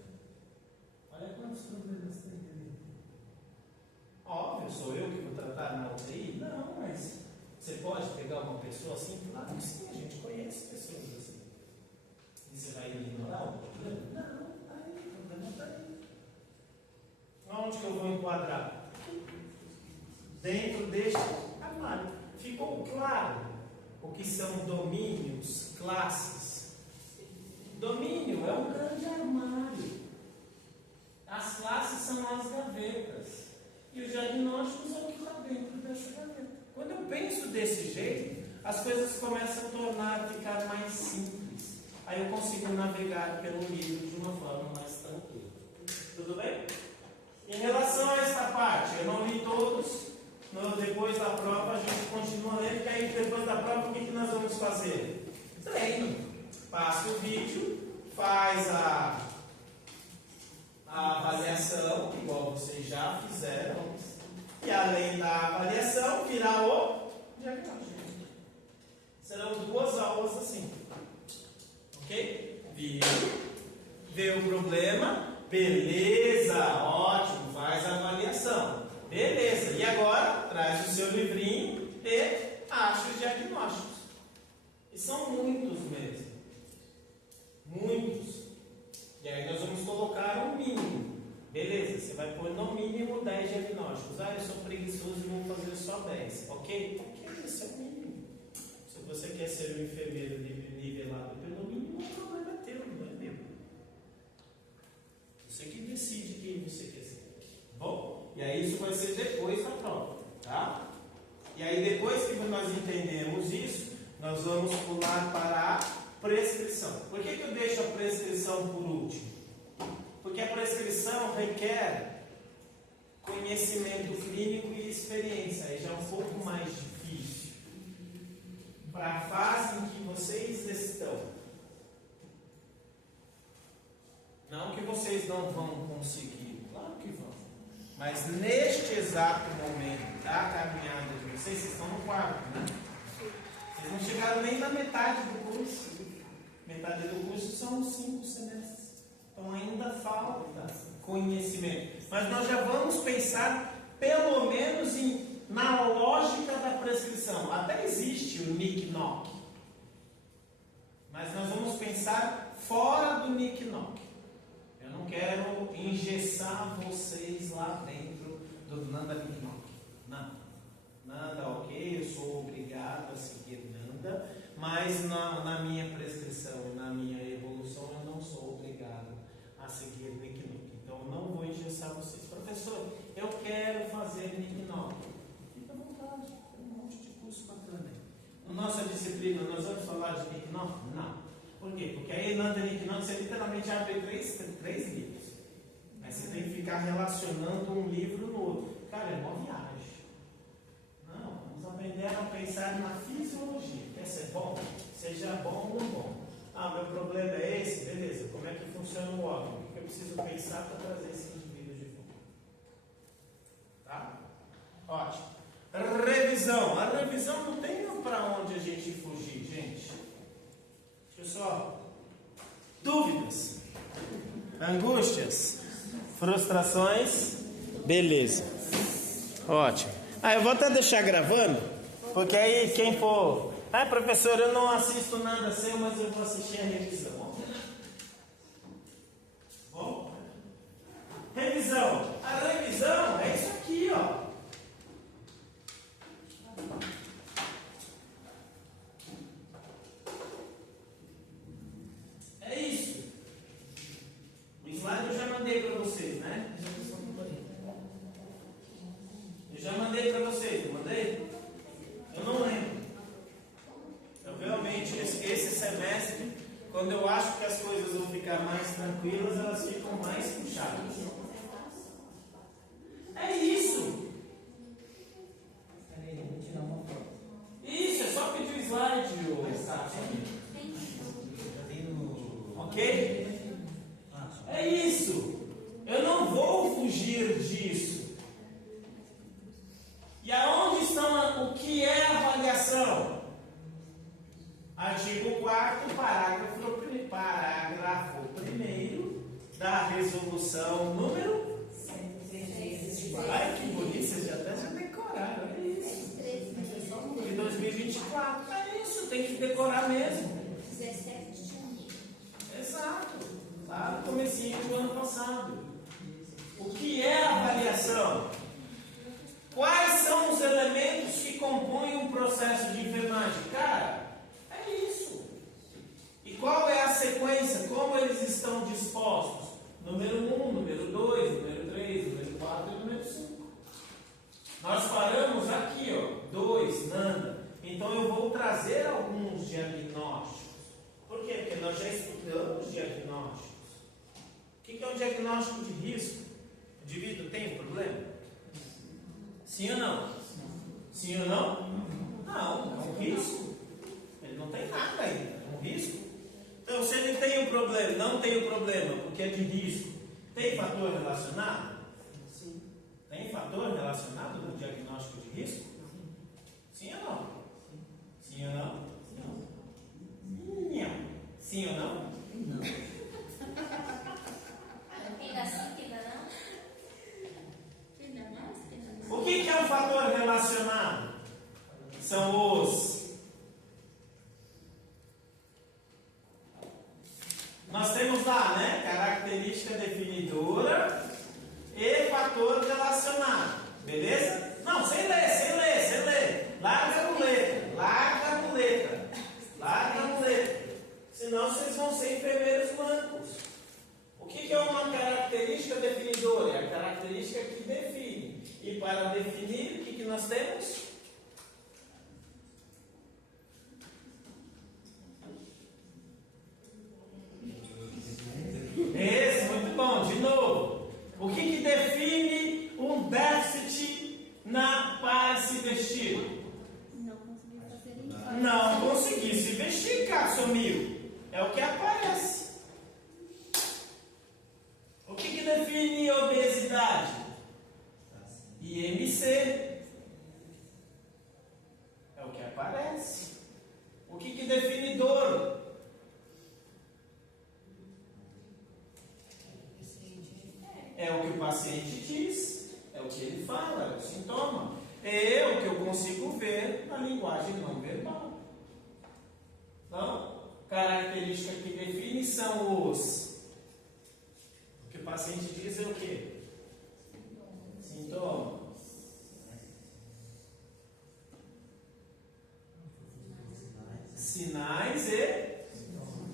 Olha quantos problemas tem ali. Óbvio, sou eu que vou tratar na UTI? Não, mas você pode pegar uma pessoa assim? Claro que sim, a gente conhece pessoas assim. E você vai ignorar o problema? Não, tá aí, o problema está aí. Onde que eu vou enquadrar? Dentro deste armário. Ficou claro o que são domínios, classes? Domínio é um grande armário. As classes são as gavetas. E os diagnósticos é o que está dentro dessa gaveta. Quando eu penso desse jeito, as coisas começam a ficar mais simples. Aí eu consigo navegar pelo livro de uma forma mais tranquila. Tudo bem? Em relação a esta parte, eu não li todos. Depois da prova a gente continua lendo, porque aí depois da prova o que nós vamos fazer? Treino. Passa o vídeo, faz a avaliação, igual vocês já fizeram. E além da avaliação, virá o diagnóstico. Serão 2 aulas assim. Ok? Vê o problema. Beleza, ótimo, faz a avaliação. Beleza, e agora traz o seu livrinho e acha os diagnósticos. E são muitos mesmo. Muitos. E aí nós vamos colocar um mínimo. Beleza, você vai pôr no mínimo 10 diagnósticos. Ah, eu sou preguiçoso e vou fazer só 10. Ok? Ok, esse é o mínimo. Se você quer ser um enfermeiro nivelado pelo mínimo, o problema é teu, não é meu. Você que decide quem você quer ser. Bom, e aí isso vai ser depois da prova, tá? E aí depois que nós entendemos isso, nós vamos pular para a prescrição. Por que eu deixo a prescrição por último? Porque a prescrição requer conhecimento clínico e experiência. Aí já é um pouco mais difícil. Para a fase em que vocês estão. Não que vocês não vão conseguir, claro que vão. Mas neste exato momento da caminhada de vocês estão no quarto, né? Vocês não chegaram nem na metade do curso. Metade do curso são 5 semestres. Então ainda falta conhecimento. Mas nós já vamos pensar pelo menos na lógica da prescrição. Até existe o NIC-NOC. Mas nós vamos pensar fora do NIC-NOC. Eu não quero engessar vocês lá dentro do nada NIC-NOC. Não. Nada, ok, eu sou obrigado a seguir nada, mas na minha prescrição, na minha evolução, eu não sou obrigado a seguir NIC-NOC. Então, eu não vou engessar vocês. Professor, eu quero fazer NIC-NOC. Fica à vontade, tem um monte de curso bacana. Na nossa disciplina, nós vamos falar de NIC-NOC? Não. Por quê? Porque aí, na NIC-NOC, você literalmente abre três livros. Aí você tem que ficar relacionando um livro no outro. Cara, é uma viagem. Não, vamos aprender a pensar na fisiologia. Quer ser bom? Seja bom ou não bom. Ah, meu problema é esse? Beleza, como é que funciona o órgão? O que eu preciso pensar para trazer esse indivíduo de volta? Tá? Ótimo. Revisão. A revisão não tem para onde a gente fugir, gente. Deixa eu só. Dúvidas? Angústias? Frustrações? Beleza. Ótimo. Eu vou até deixar gravando, porque aí quem for... professor, eu não assisto nada seu, mas eu vou assistir a revisão. Bom? Revisão. A revisão é isso aqui, ó. É isso. O slide eu já mandei para vocês, né? Eu já mandei para vocês, não mandei? Eu não lembro. Eu realmente, esse semestre, quando eu acho que as coisas vão ficar mais tranquilas, elas ficam mais puxadas. É isso. Peraí, vou tirar uma foto. Isso, é só pedir o slide, ok? É isso. Eu não vou fugir disso. E aonde estão o que é avaliação? Artigo 4º, parágrafo 1º da resolução número 124. Ai, que bonito, vocês já decoraram, é isso. De 2024. É isso, tem que decorar mesmo. 17 de janeiro. Exato. Lá no comecinho do ano passado. O que é avaliação? Quais são os elementos que compõem um processo de enfermagem? Cara, é isso. E qual é a sequência? Como eles estão dispostos? Número 1, número 2, número 3, número 4 e número 5. Nós paramos aqui, ó. 2, diagnósticos. O que é um diagnóstico de risco? O indivíduo tem um problema? Sim ou não? Sim ou não? Não, é um risco. Ele não tem nada ainda, é um risco. Então, se ele tem um problema, não tem um problema, porque é de risco, tem fator relacionado? Sim. Tem fator relacionado no diagnóstico de risco? Sim ou não? Sim ou não? Não. Sim ou não? Não. Quem dá sim, quem dá não? Quem dá mais, quem dá não? O que é um fator relacionado? São os... Nós temos lá, né? Característica definidora e fator relacionado. Beleza? Não, sem ler. Larga a muleta. Senão vocês vão ser enfermeiros mancos. O que é uma característica definidora? É a característica que define. E para definir, o que nós temos? Esse, muito bom. De novo. O que define um déficit para se vestir? Não consegui fazer isso. Não conseguir se vestir, cara, sumiu. É o que aparece. O que define obesidade? IMC. É o que aparece. O que define dor? É o que o paciente diz, é o que ele fala, é o sintoma. É o que eu consigo ver na linguagem não verbal. Então, característica que define são os... O que o paciente diz é o quê? Sintoma. Sinais e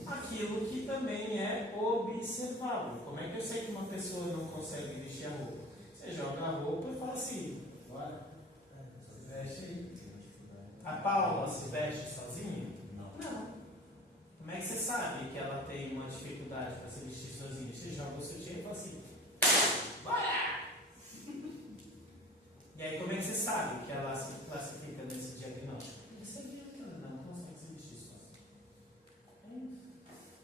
aquilo que também é observável. Como é que eu sei que uma pessoa não consegue vestir a roupa? Você joga a roupa e fala assim, bora, se veste aí. A Paula se veste sozinha? Não. Como é que você sabe que ela tem uma dificuldade para se vestir sozinha? Você joga o sutiã e fala assim, bora! E aí como é que você sabe que ela se classifica nesse diagnóstico? Você viu que ela não consegue se vestir sozinha.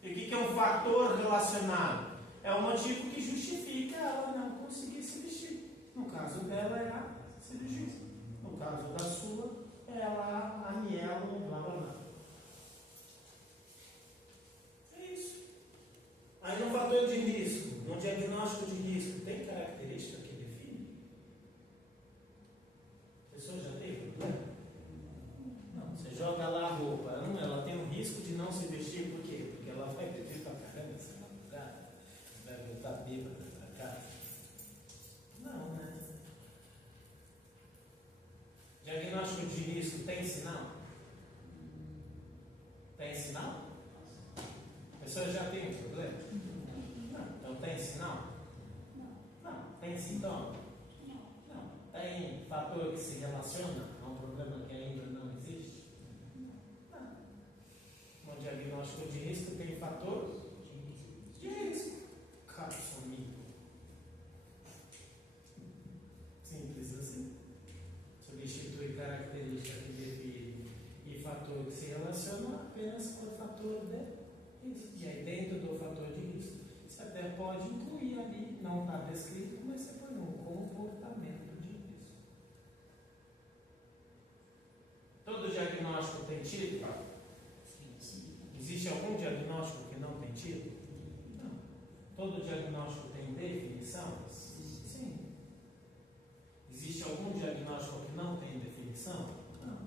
E o que é um fator relacionado? É o motivo que justifica ela não conseguir se vestir. No caso dela é a cirurgia. No caso da sua, é a mielo, blá blá blá. É isso. Aí no fator de risco, no diagnóstico de risco, tem característica que define? A pessoa já teve problema? Não, você joga lá a roupa. Ela tem um risco de não se vestir, por quê? Porque ela vai beber pra caramba, se não lugar, vai voltar bêbada pra casa. Não, né? Diagnóstico de risco tem sinal? Tem sinal? A pessoa já tem um problema? Não. Então tem sinal? Não. Tem sintoma? Não. Tem fator que se relaciona a um problema que ainda não existe? Não. No diagnóstico de risco tem fator de risco. Cara, sumiu. Simples assim. Substitui característica que define e fator que se relaciona apenas com o fator de risco. E aí dentro do fator de risco, você até pode incluir ali, não está descrito, mas você põe um comportamento de risco. Todo diagnóstico tem título? Existe algum diagnóstico que não tem título? Não. Todo diagnóstico tem definição? Sim. Existe algum diagnóstico que não tem definição? Não.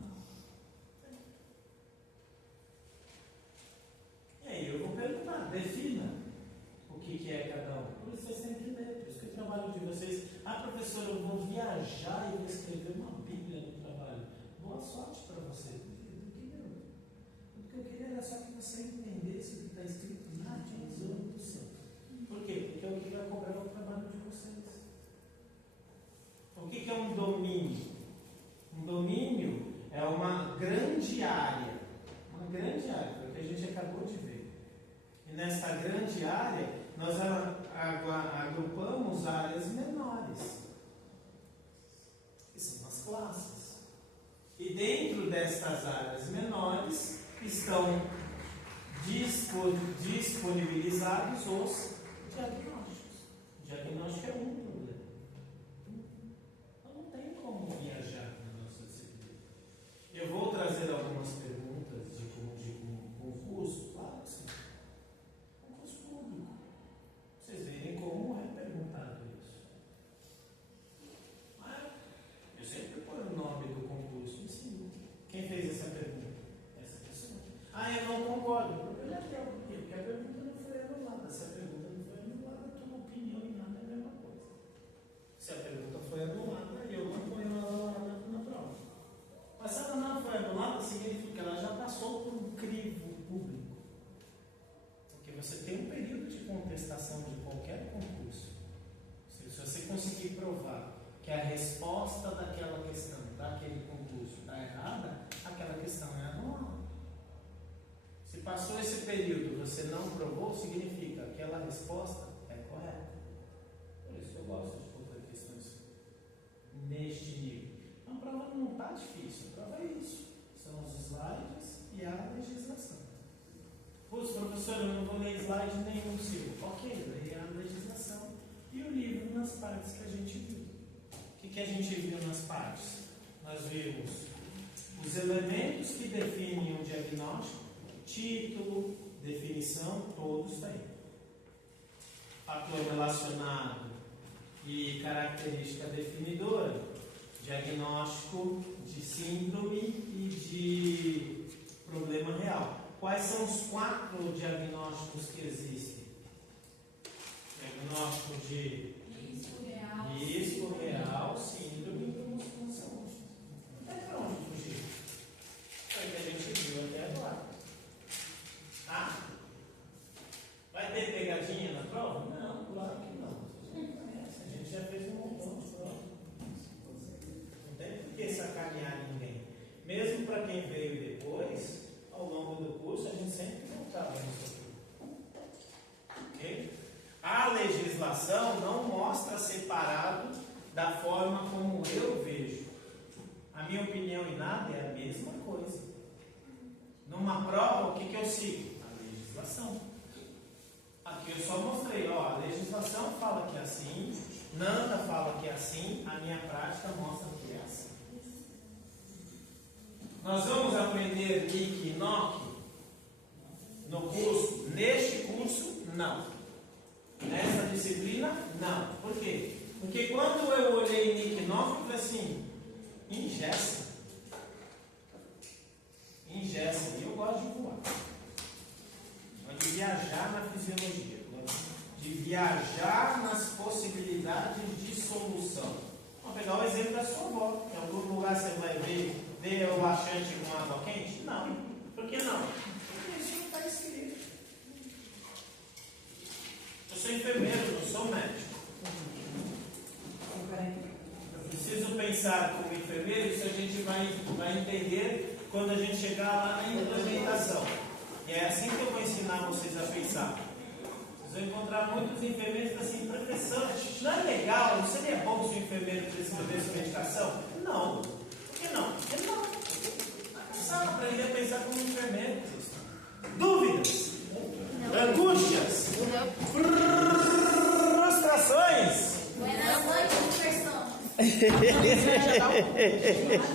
E aí eu vou perguntar, defina o que é cada um. Por isso você sempre lê, por isso que o trabalho de vocês... Ah, professor, eu vou viajar e vou escrever uma Bíblia no trabalho. Boa sorte para você. O que eu queria era só que você entendesse o que está escrito na tesoura do céu. Por quê? Porque é o que vai cobrar o trabalho de vocês. O que é um domínio? Um domínio é uma grande área. Uma grande área, foi o que a gente acabou de ver. E nesta grande área, nós agrupamos áreas menores, que são as classes. E dentro destas áreas menores estão disponibilizados os diagnósticos. O diagnóstico é um problema. Então não tem como viajar na nossa disciplina. Eu vou trazer algumas perguntas de concurso, claro que sim. Concurso público. Vocês verem como é perguntado isso. Mas eu sempre ponho o nome do concurso em cima. Quem fez essa pergunta? Essa pessoa. Eu não concordo. Porque a pergunta não foi anulada. Se a pergunta não foi anulada, a tua opinião e nada é a mesma coisa. Se a pergunta foi anulada, eu não ponho ela na prova. Mas se ela não foi anulada, significa que ela já passou por um crivo público. Porque você tem um período de contestação de qualquer concurso. Se você conseguir provar que a resposta daquela questão, daquele concurso, está errada, aquela questão é anulada. Se passou esse período e você não provou, significa que aquela resposta é correta. Por isso que eu gosto de botar questões neste nível. A prova não está difícil, a prova é isso. São os slides e a legislação. Putz, professor, eu não vou ler slide nenhum seu. Ok, leia a legislação e o livro nas partes que a gente viu. O que a gente viu nas partes? Nós vimos os elementos que definem o diagnóstico, título, definição, todos aí. Fator relacionado e característica definidora, diagnóstico de síndrome e de problema real. Quais são os 4 diagnósticos que existem? Diagnóstico de risco real, síndrome e promoção. Não tem para onde fugir. Foi o que a gente viu até agora. Vai ter pegadinha na prova? Não, claro que não. A gente já fez um montão de prova. Não tem por que sacanear ninguém. Mesmo para quem veio depois, ao longo do curso, a gente sempre voltava nisso aqui. Ok? A legislação não mostra separado da forma como eu vejo. A minha opinião em nada é a mesma coisa. Numa prova, o que eu sigo? A legislação. Aqui eu só mostrei, a legislação fala que é assim, Nanda fala que é assim, a minha prática mostra que é assim. Nós vamos aprender Nick e Nock no curso? Neste curso, não. Nessa disciplina, não. Por quê? Porque quando eu olhei Nick e Nock, eu falei assim, ingessa. Ingessa. E eu gosto de voar. De viajar na fisiologia. De viajar nas possibilidades de solução. Vamos pegar o exemplo da sua avó. Em algum lugar você vai ver o laxante com água quente? Não. Por que não? Porque isso não está escrito. Eu sou enfermeiro, não sou médico. Eu preciso pensar como enfermeiro, isso a gente vai entender quando a gente chegar lá na implementação. E é assim que eu vou ensinar vocês a pensar. Vocês vão encontrar muitos enfermeiros assim, professor, não é legal, não seria bom se o enfermeiro prescrevesse medicação? Não. Por que não? Porque não. Vai começar a aprender a pensar como enfermeiro. Dúvidas? Não. Angústias? Não. Frustrações? Buenas noites, pessoal.